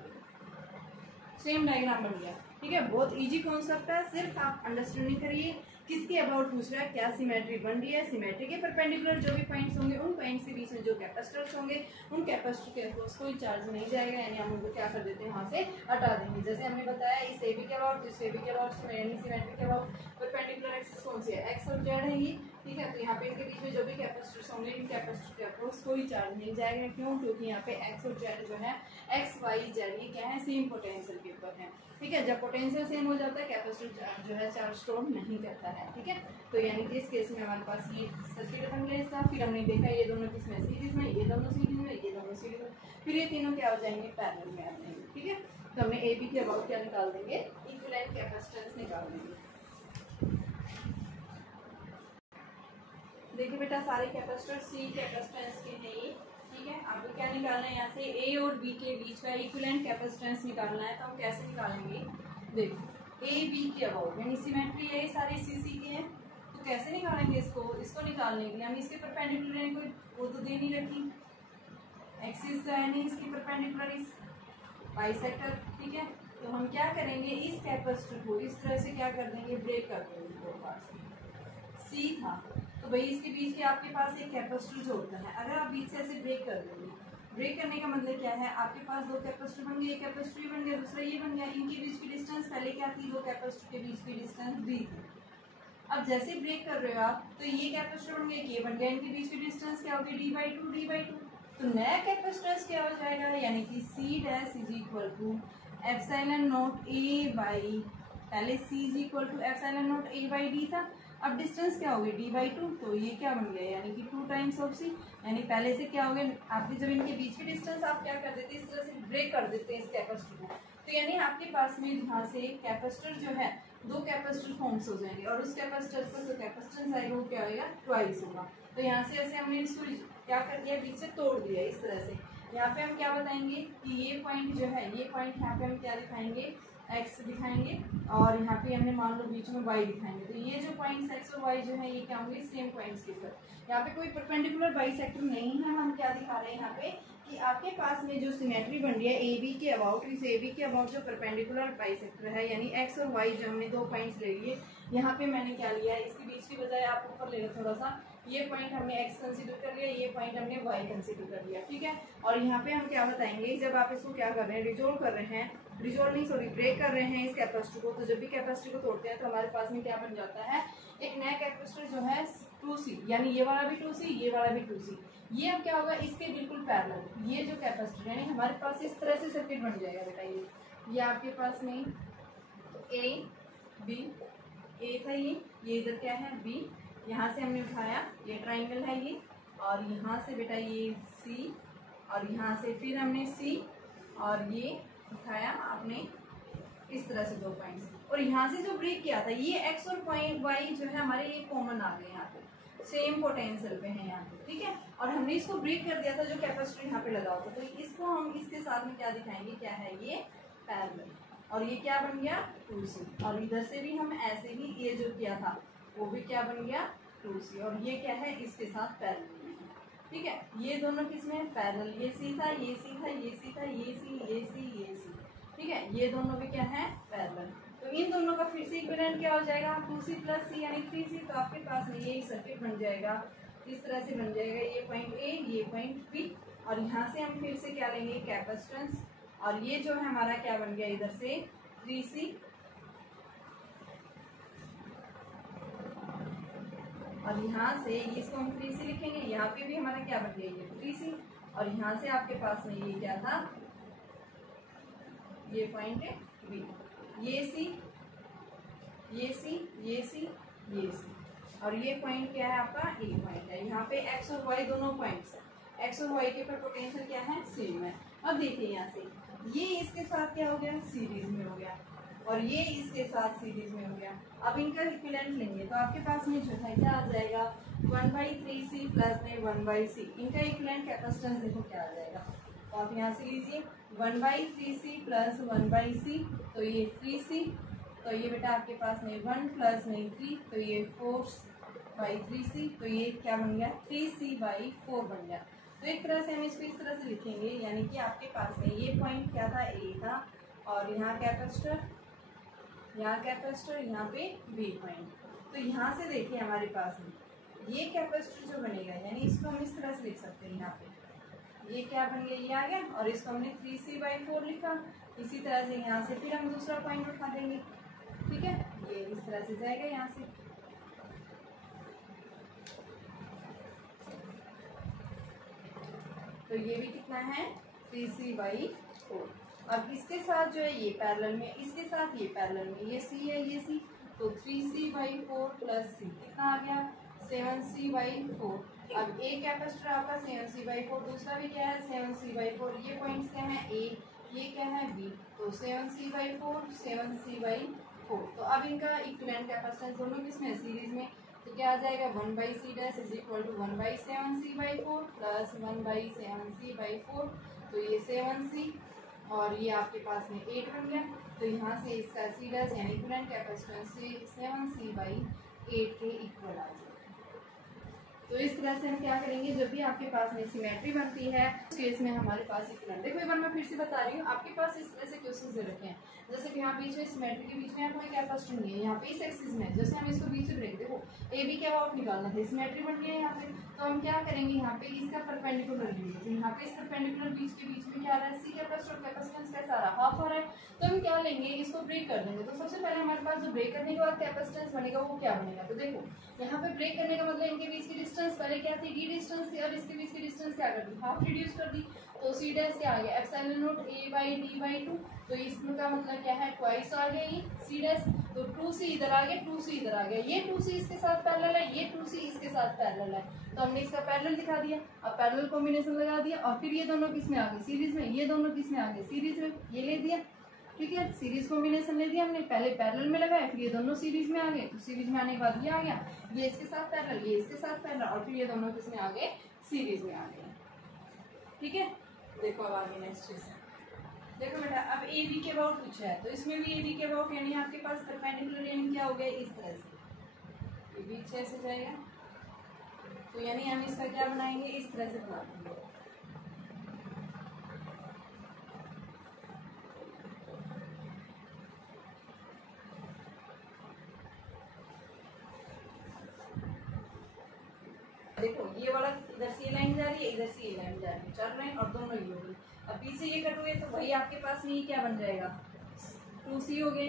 सेम डायग्राम बन गया, ठीक है। बहुत इजी कॉन्सेप्ट है, सिर्फ आप अंडरस्टैंडिंग करिए किसके अबाउट पूछ रहा है, क्या सिमेट्री बन रही है, सिमेट्री के परपेंडिकुलर जो भी पॉइंट्स होंगे उन पॉइंट्स के बीच में जो कैपेसिटर्स होंगे उन कैपेसिटर के अक्रॉस कोई चार्ज नहीं जाएगा, यानी हम उनको क्या कर देते हैं वहाँ से हटा देंगे। जैसे हमने बताया इस AB के अबाउट, इस AB के अबाउट सिमेट्री के अबाउट परपेंडिकुलर एक्सिस कौन सी है X और Z है ये, ठीक है। तो यहाँ पे इनके बीच में जो भी कैपेसिटर्स होंगे इन कैपेसिटर के अक्रॉस कोई चार्ज नहीं जाएगा, क्यों, क्योंकि यहाँ पे X और Z जो है X Y Z ये क्या है सेम पोटेंशियल के ऊपर है, ठीक है। जब पोटेंशियल सेम हो जाता है कैपेसिटर जो है चार्ज स्टोर नहीं करता है, ठीक है। तो यानी कि इस केस में हमारे पास ये सर्किट बन गया इसका। फिर हमने देखा ये दोनों किस में सीरीज में, ये दोनों सीरीज में, ये दोनों सीरीज में, फिर ये तीनों क्या हो जाएंगे पैरेलल में आ जाएंगे, ठीक है। तो हमने AB के अबाउट क्या निकाल देंगे, इक्विवेलेंट कैपेसिटेंस निकाल देंगे। देखिए बेटा सारे कैपेसिटर C कैपेसिटेंस के हैं ये, ठीक है। आपको क्या निकालना है, यहाँ से A और B के बीच का इक्विवेलेंट कैपेसिटेंस निकालना है। तो हम कैसे निकालेंगे, देखो AB के अबाउट यानी सिमेट्री है सारे CC के हैं, तो कैसे निकालेंगे इसको निकालने के लिए हम इसके परपेंडिकुलर कोई वो तो दे नहीं रखी, एक्सिस तो है नहीं इसकी परपेंडिकुलर इस बाइसेक्टर, ठीक है। तो हम क्या करेंगे इस कैपेसिटर को इस तरह से क्या कर देंगे ब्रेक कर देंगे दो पार्ट से। C था तो भाई इसके बीच के आपके पास एक कैपेसिटर जो होता है, अगर आप बीच से ऐसे ब्रेक कर देंगे, ब्रेक करने का मतलब क्या है, आपके पास दो कैपेसिटर बन गए, एक कैपेसिटर बन गया दूसरा ये बन गया, इनके बीच की डिस्टेंस पहले क्या थी, दो कैपेसिटर के बीच की डिस्टेंस D थी। अब जैसे ब्रेक कर रहे हो आप तो ये कैपेसिटर बन गया, ये बन गया, इनके बीच की डिस्टेंस क्या होगी D/2 तो नया कैपेसिटेंस क्या हो जाएगा, यानी कि C' = ε0 A/, पहले C = ε0 A/D था, अब डिस्टेंस क्या होगी D/2, तो ये क्या बन गया यानी कि 2 टाइम्स ऑफ C, यानी पहले से क्या हो गया आपके जब इनके बीच की डिस्टेंस आप क्या कर देते हैं इस तरह से ब्रेक कर देते हैं इस कैपेसिटर को, तो यानी आपके पास में यहाँ से कैपेसिटर जो है दो कैपेसिटर फॉर्म्स हो जाएंगे और उस कैपेसिटर का जो कैपेसिटेंस आएगा वो क्या होगा ट्वाइस होगा। तो यहाँ से ऐसे हमने इसको क्या कर दिया बीच से तोड़ दिया इस तरह से। यहाँ पे हम क्या बताएंगे कि ये पॉइंट जो है ये पॉइंट यहाँ पे हम क्या दिखाएंगे x दिखाएंगे और यहाँ पे हमने मान लो बीच में y दिखाएंगे। तो ये जो पॉइंट्स x और y जो है ये क्या होंगे सेम पॉइंट्स के ऊपर। यहाँ पे कोई परपेंडिकुलर बाइसेक्टर नहीं है, हम क्या दिखा रहे हैं यहाँ पे कि आपके पास में जो सिमेट्री बन रही है AB के अबाउट, इस AB के अबाउट जो परपेंडिकुलर बाइसेक्टर है यानी x और y जो हमने दो पॉइंट्स ले लिए, यहाँ पे मैंने क्या लिया है इसके बीच की बजाय आप ऊपर ले लो थोड़ा सा, ये पॉइंट हमने x कंसीडर कर लिया, ये पॉइंट हमने y कंसीडर कर लिया, ठीक है। और यहाँ पे हम क्या बताएंगे जब आप इसको क्या कर रहे हैं रिजोल्व कर रहे हैं, रिजोल्व नहीं सॉरी ब्रेक कर रहे हैं इस कैपेसिटर को, तो जब भी कैपेसिटर को तोड़ते हैं तो हमारे पास में क्या बन जाता है एक नया कैपेसिटर जो है 2C, यानी ये वाला भी 2C ये वाला भी 2C। ये अब क्या होगा इसके बिल्कुल पैरेलल ये जो कैपेसिटर यानी हमारे पास इस तरह से सर्किट बन जाएगा बेटा। ये आपके पास में A B A था, ये इधर क्या है B, यहाँ से हमने उठाया ये ट्राइंगल है ये, और यहाँ से बेटा ये C और यहाँ से फिर हमने C और ये उठाया आपने इस तरह से 2 पॉइंट्स, और यहाँ से जो ब्रेक किया था ये एक्स और पॉइंट वाई जो है हमारे ये कॉमन आ गए, यहाँ पे सेम पोटेंशियल पे है यहाँ पे, ठीक है। और हमने इसको ब्रेक कर दिया था जो कैपेसिटर यहाँ पे लगा होता, तो इसको हम इसके साथ में क्या दिखाएंगे, क्या है ये पैरेलल, और ये क्या बन गया 2C, और इधर से भी हम ऐसे ही ये जो किया था वो भी क्या बन गया 2C, और ये क्या है इसके साथ पैरेलल में, ठीक है। ये दोनों किसमें पैरेलल, ये सी था, ये सी था, ये सी था, ये सी, ये सी, ये सी, ठीक है। ये दोनों भी क्या है पैरेलल, तो इन दोनों का फिर से इक्विवेलेंट क्या हो जाएगा 2C + C यानी 3C, तो आपके पास में यही सर्किट बन जाएगा, इस तरह से बन जाएगा, ये पॉइंट ए, ये पॉइंट बी, और यहाँ से हम फिर से क्या लेंगे कैपेसिटेंस, और ये जो है हमारा क्या बन गया इधर से 3C, और यहाँ से इसको हम 3C लिखेंगे, यहाँ पे भी हमारा क्या बन गया ये 3C, और यहाँ से आपके पास में ये क्या था ये पॉइंट है बी, ये सी, ये सी, ये सी, ये सी, और ये पॉइंट क्या है आपका ए पॉइंट है। यहाँ पे एक्स और वाई दोनों पॉइंट्स है, एक्स और वाई के ऊपर पोटेंशियल क्या है सेम है। अब देखिए यहाँ से ये इसके साथ क्या हो गया सीरीज में हो गया, और ये इसके साथ सीरीज में हो गया। अब इनका इक्विवेलेंट लेंगे तो आपके पास में जो है क्या आ जाएगा 1/3C प्लस में 1/C, इनका इक्विवेलेंट कैपेसिटेंस देखो क्या आ जाएगा, तो आप यहाँ से लीजिए 1/3C प्लस 1/C, तो ये 3C, तो ये बेटा आपके पास में 1 प्लस में 3, तो ये 4/3C, तो ये क्या बन गया 3C/4 बन गया। तो एक तरह से हम इसको इस तरह से लिखेंगे, यानी कि आपके पास में ये पॉइंट क्या था ए था, और यहाँ कैपेसिटर, यहाँ कैपेसिटर, यहाँ पे बी पॉइंट। तो यहाँ से देखिए हमारे पास में ये कैपेसिटर जो बनेगा, यानी इसको हम इस तरह से लिख सकते हैं, यहाँ पे ये क्या बन गया ये आ गया, और इसको हमने 3C/4 लिखा। इसी तरह से यहाँ से फिर हम दूसरा पॉइंट उठा देंगे, ठीक है, ये इस तरह से जाएगा यहाँ से, तो ये भी कितना है 3C/4। अब इसके साथ जो है ये पैरेलल में, इसके साथ ये पैरेलल में, ये सी है ये सी, तो 3C/4 प्लस सी कितना आ गया 7C/4। अब एक कैपेसिटर आपका 7C/4, दूसरा भी क्या है 7C/4, ये पॉइंट्स क्या है ए, ये क्या है बी, तो 7C/4 7C/4। तो अब इनका इक्विवेलेंट कैपेसिटेंस दोनों किसमें सीरीज में, तो क्या आ जाएगा 1/C dash is equal to 1/7C/4 plus 1/7C/4, तो ये 7C, और ये आपके पास में 8 बन गया। तो यहाँ से इसका C डैश यानी इक्विवेलेंट कैपेसिटेंस 7C/8 के इक्वल आ जाएगा। तो इस तरह से हम क्या करेंगे, जब भी आपके पास में सिमेट्री बनती है उस केस में हमारे पास इक्विवेलेंट, देखो एक बार मैं फिर से बता रही हूँ, आपके पास इस तरह से क्वेश्चन दे रखे हैं, जैसे कि यहाँ बीच में सिमेट्री के बीच में यहाँ कोई कैपेसिटर नहीं है, यहाँ पे इस एक्सिस में जैसे हम इसको बीच से ब्रेक, देखो ए बी क्या आउट निकालना था, सिमेट्री बन गया है यहाँ पे, तो हम क्या करेंगे यहाँ पे इसका परपेंडिकुलर लेंगे, तो यहाँ पे इस परपेंडिकुलर बीच के बीच में क्या आ रहा है सी कैपेसिटर, कैपेसिटेंस कैसा आ रहा है हाफ आ रहा है, तो हम क्या लेंगे इसको ब्रेक कर देंगे। तो सबसे पहले हमारे पास जो ब्रेक करने के बाद कैपेसिटेंस बनेगा वो क्या बनेगा, तो देखो यहाँ पे ब्रेक करने का मतलब इनके बीच की डिस्टेंस पहले क्या थी डी डिस्टेंस थी, और इसके बीच की डिस्टेंस क्या कर दी हाफ रिड्यूस कर दी, तो सी डैश क्या आ गया एप्सिलॉन नॉट a/d/2, तो इसका मतलब क्या है ट्वाइस आ गया ये सी डैश, तो 2C इधर आ गया 2C इधर आ गया, ये 2C इसके साथ पैरेलल है, ये 2C इसके साथ पैरेलल है, तो हमने इसका पैरेलल दिखा दिया। अब पैरेलल कॉम्बिनेशन लगा दिया, और फिर ये दोनों किस में आ गए सीरीज में, ये दोनों किस में आ गए सीरीज में, ये ले दिया, ठीक है, सीरीज कॉम्बिनेशन ले दिया हमने, पहले पैरेलल में लगाया फिर ये दोनों सीरीज में आ गए, तो सीरीज में आने के बाद ये आ गया, ये इसके साथ पैरेलल, ये इसके साथ पैरेलल, और फिर ये दोनों किस में आ गए सीरीज में आ गए, ठीक है। देखो अब आगे नेक्स्ट चीज, देखो बेटा अब ए बी के अबाउट पूछा है, तो इसमें भी ए बी के अबाउट यानी आपके पास परपेंडिकुलर यानी क्या हो गया इस तरह से, ये बीच से ऐसे जाएगा, तो यानी हम इसका क्या बनाएंगे इस तरह से बना देंगे, देखो ये वाला इधर से ये लाइन जा रही है, इधर से ये लाइन जा रही है, 4 लाइन और दोनों ये होगी। अब पीछे ये कट हुए तो वही आपके पास में ये क्या बन जाएगा 2C हो गया,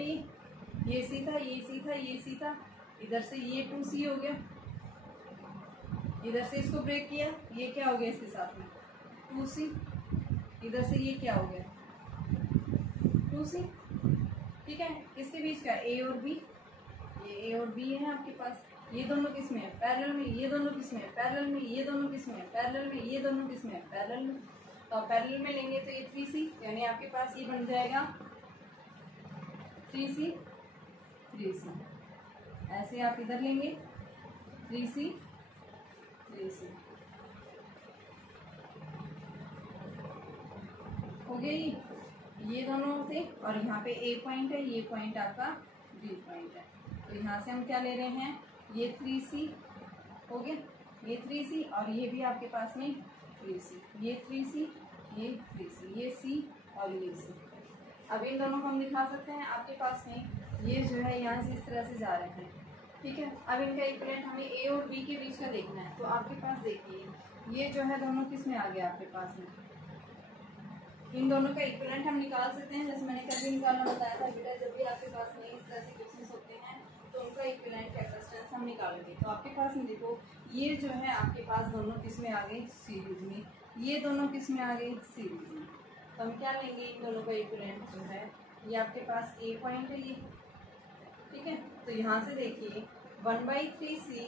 ये C था, ये C था, ये C था, इधर से ये 2C हो गया, इधर से इसको ब्रेक किया, ये क्या हो गया इसके साथ में 2C, इधर से ये क्या हो गया 2C, ठीक है। इसके बीच का A और B, ये A और B है आपके पास, ये दोनों किस में है पैरेलल में, ये दोनों किस में है पैरेलल में, ये दोनों किस में है पैरेलल में, ये दोनों किस में है पैरेलल में, तो आप पैरेलल में लेंगे तो ये 3C यानी आपके पास ये बन जाएगा 3C 3C, ऐसे आप इधर लेंगे 3C 3C, हो गया ये दोनों थे। और यहाँ पे A पॉइंट है, ये पॉइंट आपका B पॉइंट है। तो यहाँ से हम क्या ले रहे हैं, ये 3C हो गया, ये 3C और ये भी आपके पास में 3C, ये 3C ये 3C, ये C और ये C। अब इन दोनों को हम दिखा सकते हैं आपके पास में, ये जो है यहाँ से इस तरह से जा रहे हैं, ठीक है। अब इनका इक्विवेलेंट हमें A और B के बीच का देखना है। तो आपके पास देखिए ये जो है दोनों किस में आ गया आपके पास में, इन दोनों का इक्विवेलेंट हम निकाल सकते हैं। जैसे मैंने कभी निकालना बताया था बेटा, जब भी आपके पास में इस तरह से क्वेश्चंस होते हैं तो उनका इक्विवेलेंट कैपेसिटेंस हम निकालेंगे। तो आपके पास में देखो ये जो है आपके पास दोनों किस में आ गए, सीरीज में, ये दोनों किस में आ गए, सीरीज में। तो हम क्या लेंगे, इन दोनों का इक्विवेलेंट जो है ये आपके पास A पॉइंट है ये, ठीक है। तो यहाँ से देखिए 1/3C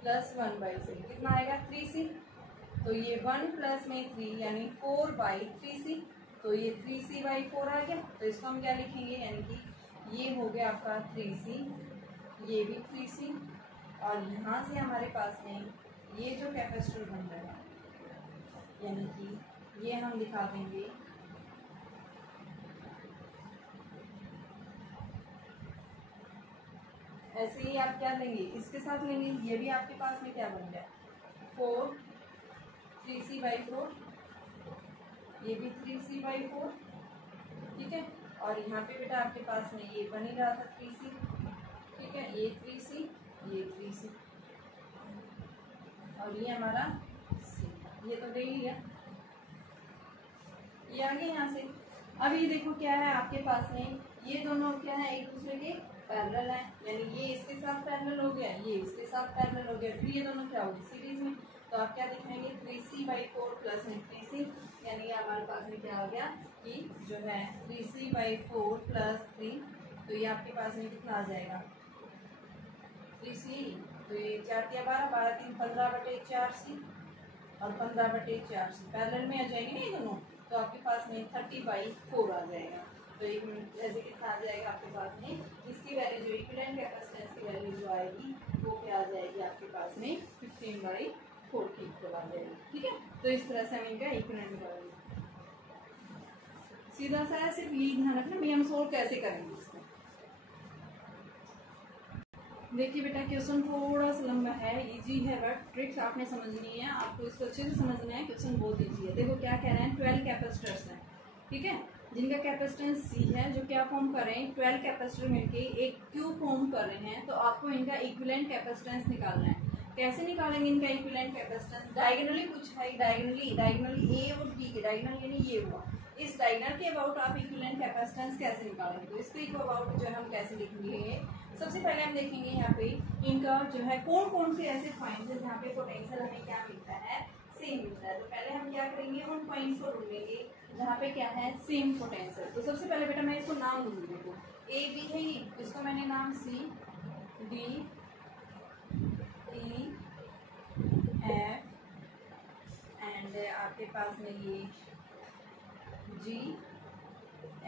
प्लस 1/C कितना आएगा 3C, तो ये 1 प्लस में 3 यानी 4/3C, तो ये 3C/4 आ गया। तो इसको हम क्या लिखेंगे, यानी कि ये हो गया आपका 3C, ये भी 3C, और यहाँ से हमारे पास में ये जो कैपेसिटर बन रहा है यानी कि ये हम दिखा देंगे ऐसे ही। आप क्या लेंगे, इसके साथ लेंगे, ये भी आपके पास में क्या बन गया 4 3C/4, ये भी 3C/4, ठीक है। और यहाँ पे बेटा आपके पास में ये बन ही रहा था 3C, ठीक है, ये 3C ये 3C और ये हमारा C, ये तो दे ही लिया, ये आ गया यहाँ से। अब ये देखो क्या है आपके पास में, ये दोनों क्या है एक दूसरे के पैरेलल है, यानी ये इसके साथ पैरेलल हो गया, ये इसके साथ पैरेलल हो गया, फिर ये दोनों क्या होगी सीरीज में। तो आप क्या दिखाएंगे 3C/4 प्लस में 3C, यानी हमारे पास में क्या हो गया कि जो है 3C/4 प्लस 3, तो ये आपके पास में कितना आ जाएगा 3C, तो ये 4 या 12 12 3 15/4C और 15/4C पैरेलल में आ जाएंगे ना ये दोनों, तो आपके पास में 30/4 आ जाएगा। तो 1 मिनट ऐसे कितना आ जाएगा आपके पास में, इसकी वैल्यू जो इक्विवेलेंट कैपेसिटेंस की वैल्यू जो आएगी वो क्या आ जाएगी आपके पास में 15/4 की इक्वल आ जाएगी, ठीक है। तो इस तरह से हम इनका इक्विवेलेंट निकालेंगे, सीधा सा है। सिर्फ यही ध्यान रखना भी हम सोल्व कैसे करेंगे इसको। देखिए बेटा क्वेश्चन थोड़ा सा लंबा है, इजी है बट ट्रिक्स आपने समझनी है, आपको इसको अच्छे से समझना है। क्वेश्चन बहुत इजी है। देखो क्या कह रहे हैं 12 कैपेसिटर्स हैं, ठीक है, जिनका कैपेसिटेंस C है, जो क्या फॉर्म कर रहे हैं 12 कैपेसिटर मिलके एक क्यू फॉर्म कर रहे हैं। तो आपको इनका इक्विवेलेंट कैपेसिटेंस निकालना है। कैसे निकालेंगे इनका इक्विवेलेंट कैपेसिटेंस, डायगोनली कुछ है, डायगोनली A और B के डायगोनल यानी ये हुआ, इस डायगोनल के अबाउट आप इक्विवेलेंट कैपेसिटेंस कैसे निकालेंगे। तो इसके अबाउट जो है हम कैसे लिखेंगे, सबसे पहले हम देखेंगे यहाँ पे इनका जो है कौन कौन से ऐसे पॉइंट्स हैं जहाँ पे पोटेंशियल हमें क्या मिलता है, सेम मिलता है। तो पहले हम क्या करेंगे, उन पॉइंट्स को ढूंढेंगे जहाँ पे क्या है सेम पोटेंशियल। तो सबसे पहले बेटा मैं इसको नाम दूंगी, देखो A B है ये, इसको मैंने नाम C D E F and आपके पास में ये G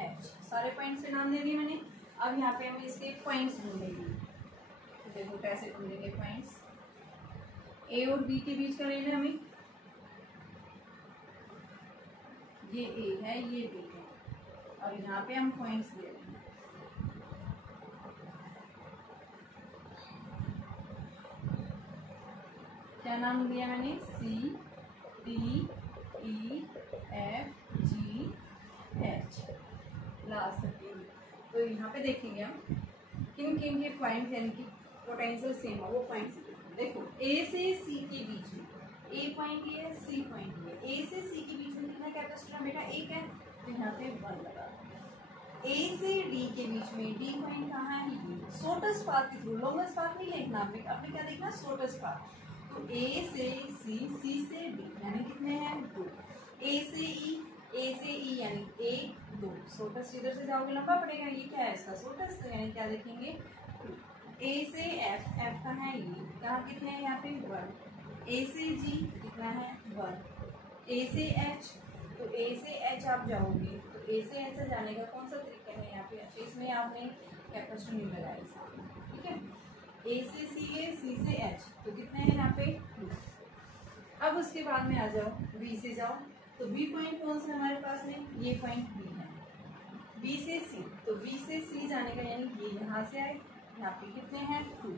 H, सारे पॉइंट्स के नाम दे दिए मैंने। अब यहाँ पे हम इसके पॉइंट्स ढूंढेंगे। तो देखो कैसे ढूंढेंगे पॉइंट्स, A और B के बीच का लेना हमें, ये A है ये B है, और यहाँ पे हम पॉइंट्स दे रहे हैं। क्या नाम दिया मैंने, C D E F G H last तक। तो यहाँ पे देखेंगे हम किन किन के पॉइंट यानी कि पोटेंशियल सेम है वो पॉइंट्स। देखो A से C के बीच में, A पॉइंट ये है C पॉइंट ये, A से C के बीच में कितना कैपेसिटर बेटा एक है, तो यहाँ पे 1 लगा। A से D के बीच में, D पॉइंट कहाँ है ये, शॉर्टेस्ट पाथ के थ्रू, लॉन्गेस्ट पाथ नहीं देखना आपने, आपने क्या देखना शॉर्टेस्ट पाथ। तो A से C, C से D यानी कितने हैं 2, A से E यानी 1 2, शॉर्टेस्ट इधर से जाओगे लंबा पड़ेगा, ये क्या है इसका शॉर्टेस्ट, यानी क्या देखेंगे 2। A से F, F का है ये, कहाँ कितने हैं यहाँ पे 1। A से G कितना है 1। A से H, तो A से H आप जाओगे तो ए से एच से जाने का कौन सा तरीका है यहाँ पे? अच्छा, इसमें आपने कैपेसिटर नहीं लगाया, ठीक है। ए से सी है, सी से एच, तो कितने हैं यहाँ पे? 2। अब उसके बाद में आ जाओ बी से जाओ, तो बी पॉइंट कौन सा हमारे पास में? ये पॉइंट बी है। बी से सी, तो बी से सी जाने का यानी ये यहाँ से आए, यहाँ पे कितने हैं? 2।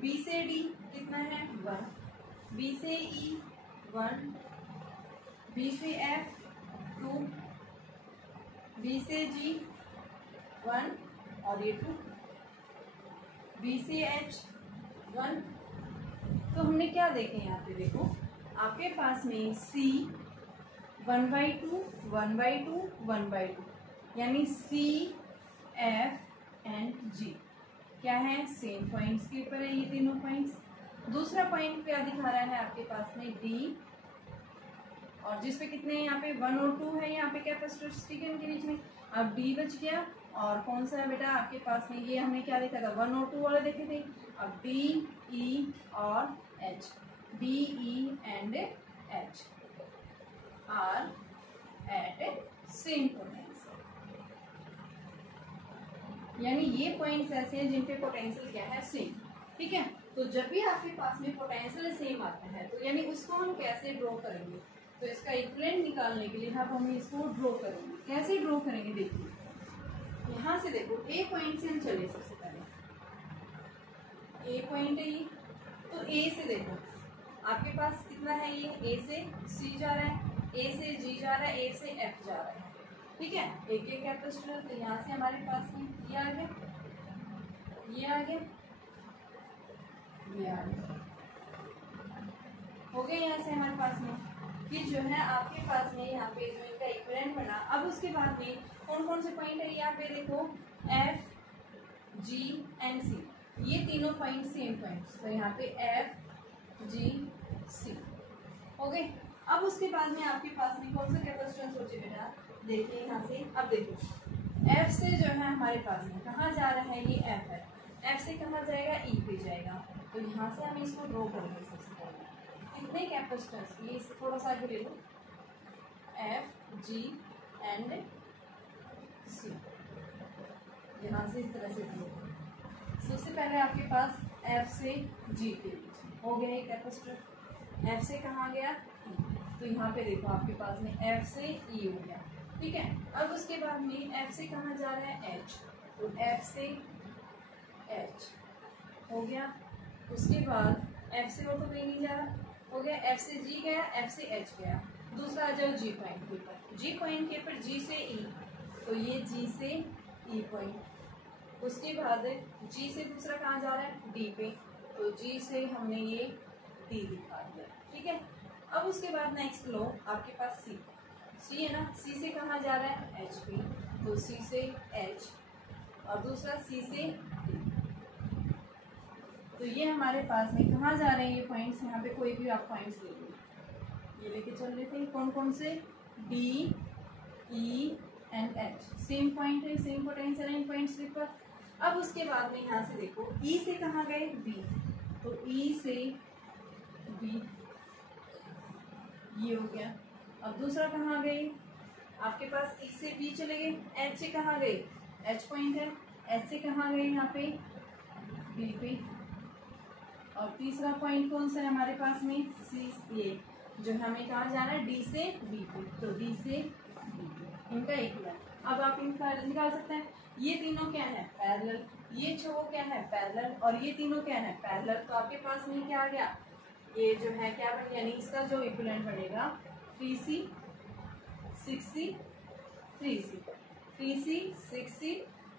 बी से डी कितना है? 1। बी से ई 1। बी से एफ 2। बी से जी 1 और ये 2। बी से एच 1। तो हमने क्या देखे यहाँ पे? देखो आपके पास में सी 1/2 1/2 1/2, यानी सी एफ एंड जी क्या है? सेम पॉइंट्स के ऊपर है ये तीनों पॉइंट्स। दूसरा पॉइंट क्या दिखा रहा है आपके पास में? डी, और जिसपे कितने हैं यहाँ पे? 1 और 2 है यहाँ पे कैपेसिटर्स, ठीक है, इनके बीच में। अब डी बच गया, और कौन सा है बेटा आपके पास में? ये हमने क्या देखा था? 1 और 2 वाले देखे थे। अब डी, ई और H, D E and H are at same potential, यानी ये पॉइंट्स ऐसे हैं जिनके पोटेंशियल क्या है? सेम, ठीक है। तो जब भी आपके पास में पोटेंशियल सेम आता है तो यानी उसको हम कैसे ड्रॉ करेंगे? तो इसका इक्विवेलेंट निकालने के लिए हम इसको ड्रॉ करेंगे। कैसे ड्रॉ करेंगे? देखिए यहाँ से देखो, ए पॉइंट से हम चले सबसे पहले, ए पॉइंट है ये, तो ए से देखो आपके पास कितना है? ये ए से सी जा रहा है, ए से जी जा रहा है, ए से एफ जा रहा है, ठीक है। एक एक कैपेसिटर, तो यहाँ से हमारे पास में ये आ गया, ये आ गया, ये आ गया, हो गया यहाँ से हमारे पास में। फिर जो है आपके पास में यहाँ पे जो इनका इक्विवेलेंट बना। अब उसके बाद में कौन कौन से पॉइंट है यहाँ पे? देखो एफ, जी एंड सी, ये तीनों पॉइंट सेम पॉइंट्स, तो यहाँ पे एफ, जी, सी हो गए। अब उसके बाद में आपके पास में कौन सा कैपेसिटेंस सोचे बेटा? देखिए यहाँ से, अब देखो एफ से जो है हमारे पास में कहाँ जा रहा है? ये एफ है, एफ से कहाँ जाएगा? ई पे जाएगा। तो यहाँ से हम इसको ड्रॉ करेंगे सबसे पहले। कितने कैपेसिटेंस? ये थोड़ा सा आगे ले लो, एफ, जी एंड सी, यहाँ से इस तरह से ड्रॉ। सबसे पहले आपके पास एफ से जी के बीच हो गया एक कैपेसिटर, एफ से कहाँ गया? तो यहाँ पे देखो आपके पास में एफ से ई हो गया, ठीक है। अब उसके बाद में एफ से कहाँ जा रहा है? एच, तो एफ से एच हो गया। उसके बाद एफ से वो तो कहीं नहीं जा रहा, हो गया, एफ से जी गया, एफ से एच गया। दूसरा आ जाओ जी पॉइंट के ऊपर, जी पॉइंट के ऊपर जी से ई, तो ये जी से ई पॉइंट। उसके बाद जी से दूसरा कहाँ जा रहा है? डी पे, तो जी से हमने ये डी दिखा दिया, ठीक है। अब उसके बाद नेक्स्ट लो आपके पास सी, सी है ना, सी से कहाँ जा रहा है? एच पे, तो सी से एच, और दूसरा सी से डी। तो ये हमारे पास में कहाँ जा रहे हैं ये पॉइंट्स? यहाँ पे कोई भी आप पॉइंट्स ले लो, ये लेके चल रहे थे। कौन कौन से? D, E and H, same point है, सेम पोटेंशियल है इन पॉइंट्स के ऊपर। अब उसके बाद में यहाँ से देखो ई से कहाँ गए? बी, तो ई से बी, ये हो गया। अब दूसरा कहाँ गए? आपके पास ई से बी चले गए, एच से कहाँ गए? एच पॉइंट है, एच से कहाँ गए? यहाँ पे बी पे। और तीसरा पॉइंट कौन सा है हमारे पास में? सी, ये जो हमें कहाँ जाना है? डी से बी पे, तो डी से बी पे, इनका इक्विवेलेंट। अब आप इनका निकाल सकते हैं। ये तीनों क्या है? पैरेलल। ये जो क्या है? पैरेलल। और ये तीनों क्या है? पैरेलल। तो आपके पास में क्या आ गया? ये जो है क्या बन, यानी इसका जो इक्विवेलेंट बनेगा 3C 6C 3C, 3C 6C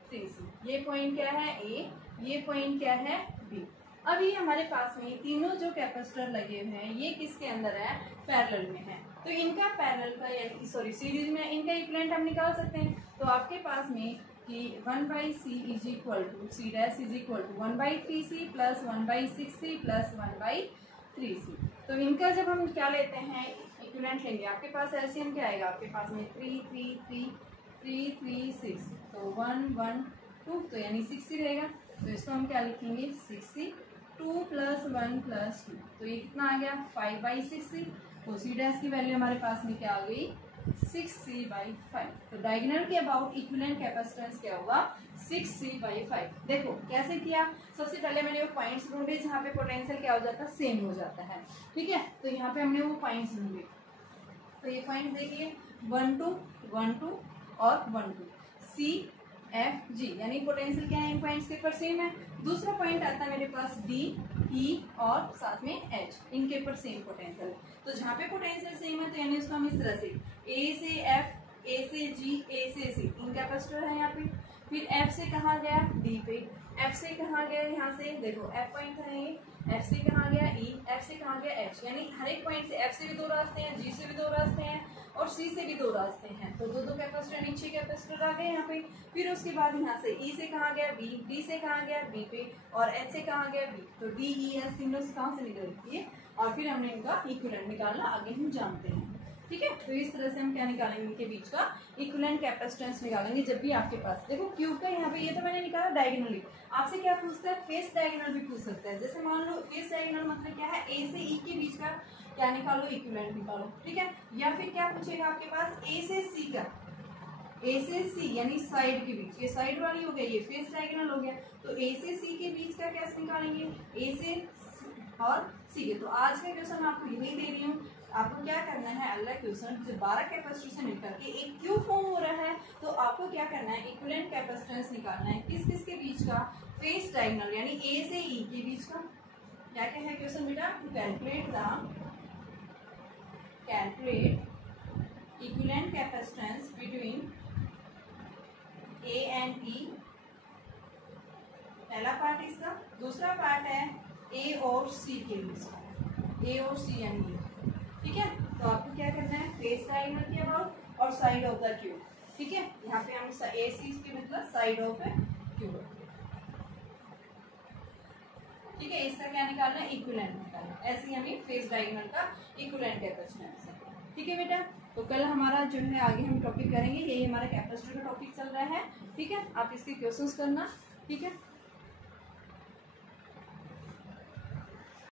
3C। ये पॉइंट क्या है? ए, ये पॉइंट क्या है? बी। अब ये हमारे पास में तीनों जो कैपेसिटर लगे हुए हैं ये किसके अंदर है? पैरेलल में है। तो इनका पैरेलल का यानी सीरीज में इनका इक्विवेलेंट हम निकाल सकते हैं। तो आपके पास में कि 1/C is equal to C dash is equal to 1/3C plus 1/6C plus 1/3C। तो इनका जब हम क्या लेते हैं इक्विवेलेंट लेंगे, आपके पास एलसीएम क्या आएगा? आपके पास में 3 3 3 3 3 6, तो 1 1 2, तो यानी 6C रहेगा। तो इसको हम क्या लिखेंगे? 6C 2 प्लस 1 प्लस 2, तो ये कितना आ गया? 5/6C। तो C डैश की वैल्यू हमारे पास में क्या आ गई? 6C/5। तो डायगोनल के अबाउट इक्विवेलेंट कैपेसिटेंस क्या होगा 6C/5। देखो कैसे किया, सबसे पहले मैंने वो पॉइंट्स ढूंढे जहाँ पे पोटेंशियल क्या हो जाता है सेम हो जाता है, ठीक है। तो यहाँ पे हमने वो पॉइंट्स ढूंढे, तो ये पॉइंट देखिए 1 2 1 2 और 1 2 C F G, यानी पोटेंशियल क्या है इन पॉइंट्स के ऊपर सेम है। दूसरा पॉइंट आता है मेरे पास D E और साथ में H, इनके ऊपर सेम पोटेंशियल है। तो जहाँ पे पोटेंशियल सेम है तो यानी उसको हम इस तरह से A से F, A से G, A से C, इन कैपेसिटर है यहाँ पे। फिर F से कहाँ गया D पे, F से कहाँ गया यहाँ से देखो F पॉइंट था ये, F से कहाँ गया E, F से कहाँ गया H, यानी हर एक पॉइंट से F से भी 2 रास्ते हैं, G से भी 2 रास्ते हैं और C से भी 2 रास्ते हैं। तो 2 कैपेसिटर नीचे कैपेसिटर आ गए यहाँ पे। फिर उसके बाद यहाँ से E से कहाँ गया B, D से कहाँ गया B पे और H से कहाँ गया B। तो D E H तीनों से कहाँ से निकलती है और फिर हमने इनका इक्विवेलेंट निकालना आगे हम जानते हैं, ठीक है। तो इस तरह से हम क्या निकालेंगे, इनके बीच का इक्विवेलेंट कैपेसिटेंस निकालेंगे। जब भी आपके पास देखो क्यूब का यहाँ पे ये तो मैंने निकाला डायगोनली, आपसे क्या पूछता है फेस डायगोनल भी पूछ सकता है। जैसे मान लो फेस डायगोनल मतलब क्या है A से E के बीच का क्या निकालो इक्विवेलेंट निकालो, ठीक है। या फिर क्या पूछेगा आपके पास A से C का, A से C यानी साइड के बीच, ये साइड वाली हो गई, ये फेस डायगोनल हो गया। तो A से C के बीच का कैसे निकालेंगे A से और C के। तो आज का क्वेश्चन आपको यही दे रही हूँ, आपको क्या करना है अगला क्वेश्चन जब 12 कैपेसिटर से मिलकर के एक क्यूब फॉर्म हो रहा है तो आपको क्या करना है इक्विवेलेंट कैपेसिटेंस निकालना है किस किस के बीच का, फेस डायगोनल यानी A से E के बीच का। क्या क्या है क्वेश्चन बेटा, to calculate equivalent capacitance between A and E, पहला पार्ट इसका। दूसरा पार्ट है A और C के बीच का, A और C एंड E, ठीक है। तो आपको क्या करना है फेस डायगोनल के अबाउट और साइड ऑफ द क्यूब, ठीक है। यहाँ पे हम A C के मतलब साइड ऑफ ए क्यूब, ठीक है। इसका क्या निकालना है इक्विवेलेंट निकालना, ऐसे ही हमें फेस डायगोनल का इक्विवेलेंट कैपेसिटेंस है, ठीक है बेटा। तो कल हमारा जो है आगे हम टॉपिक करेंगे, यही हमारा कैपेसिटर का टॉपिक चल रहा है, ठीक है। आप इसके क्वेश्चंस करना, ठीक है।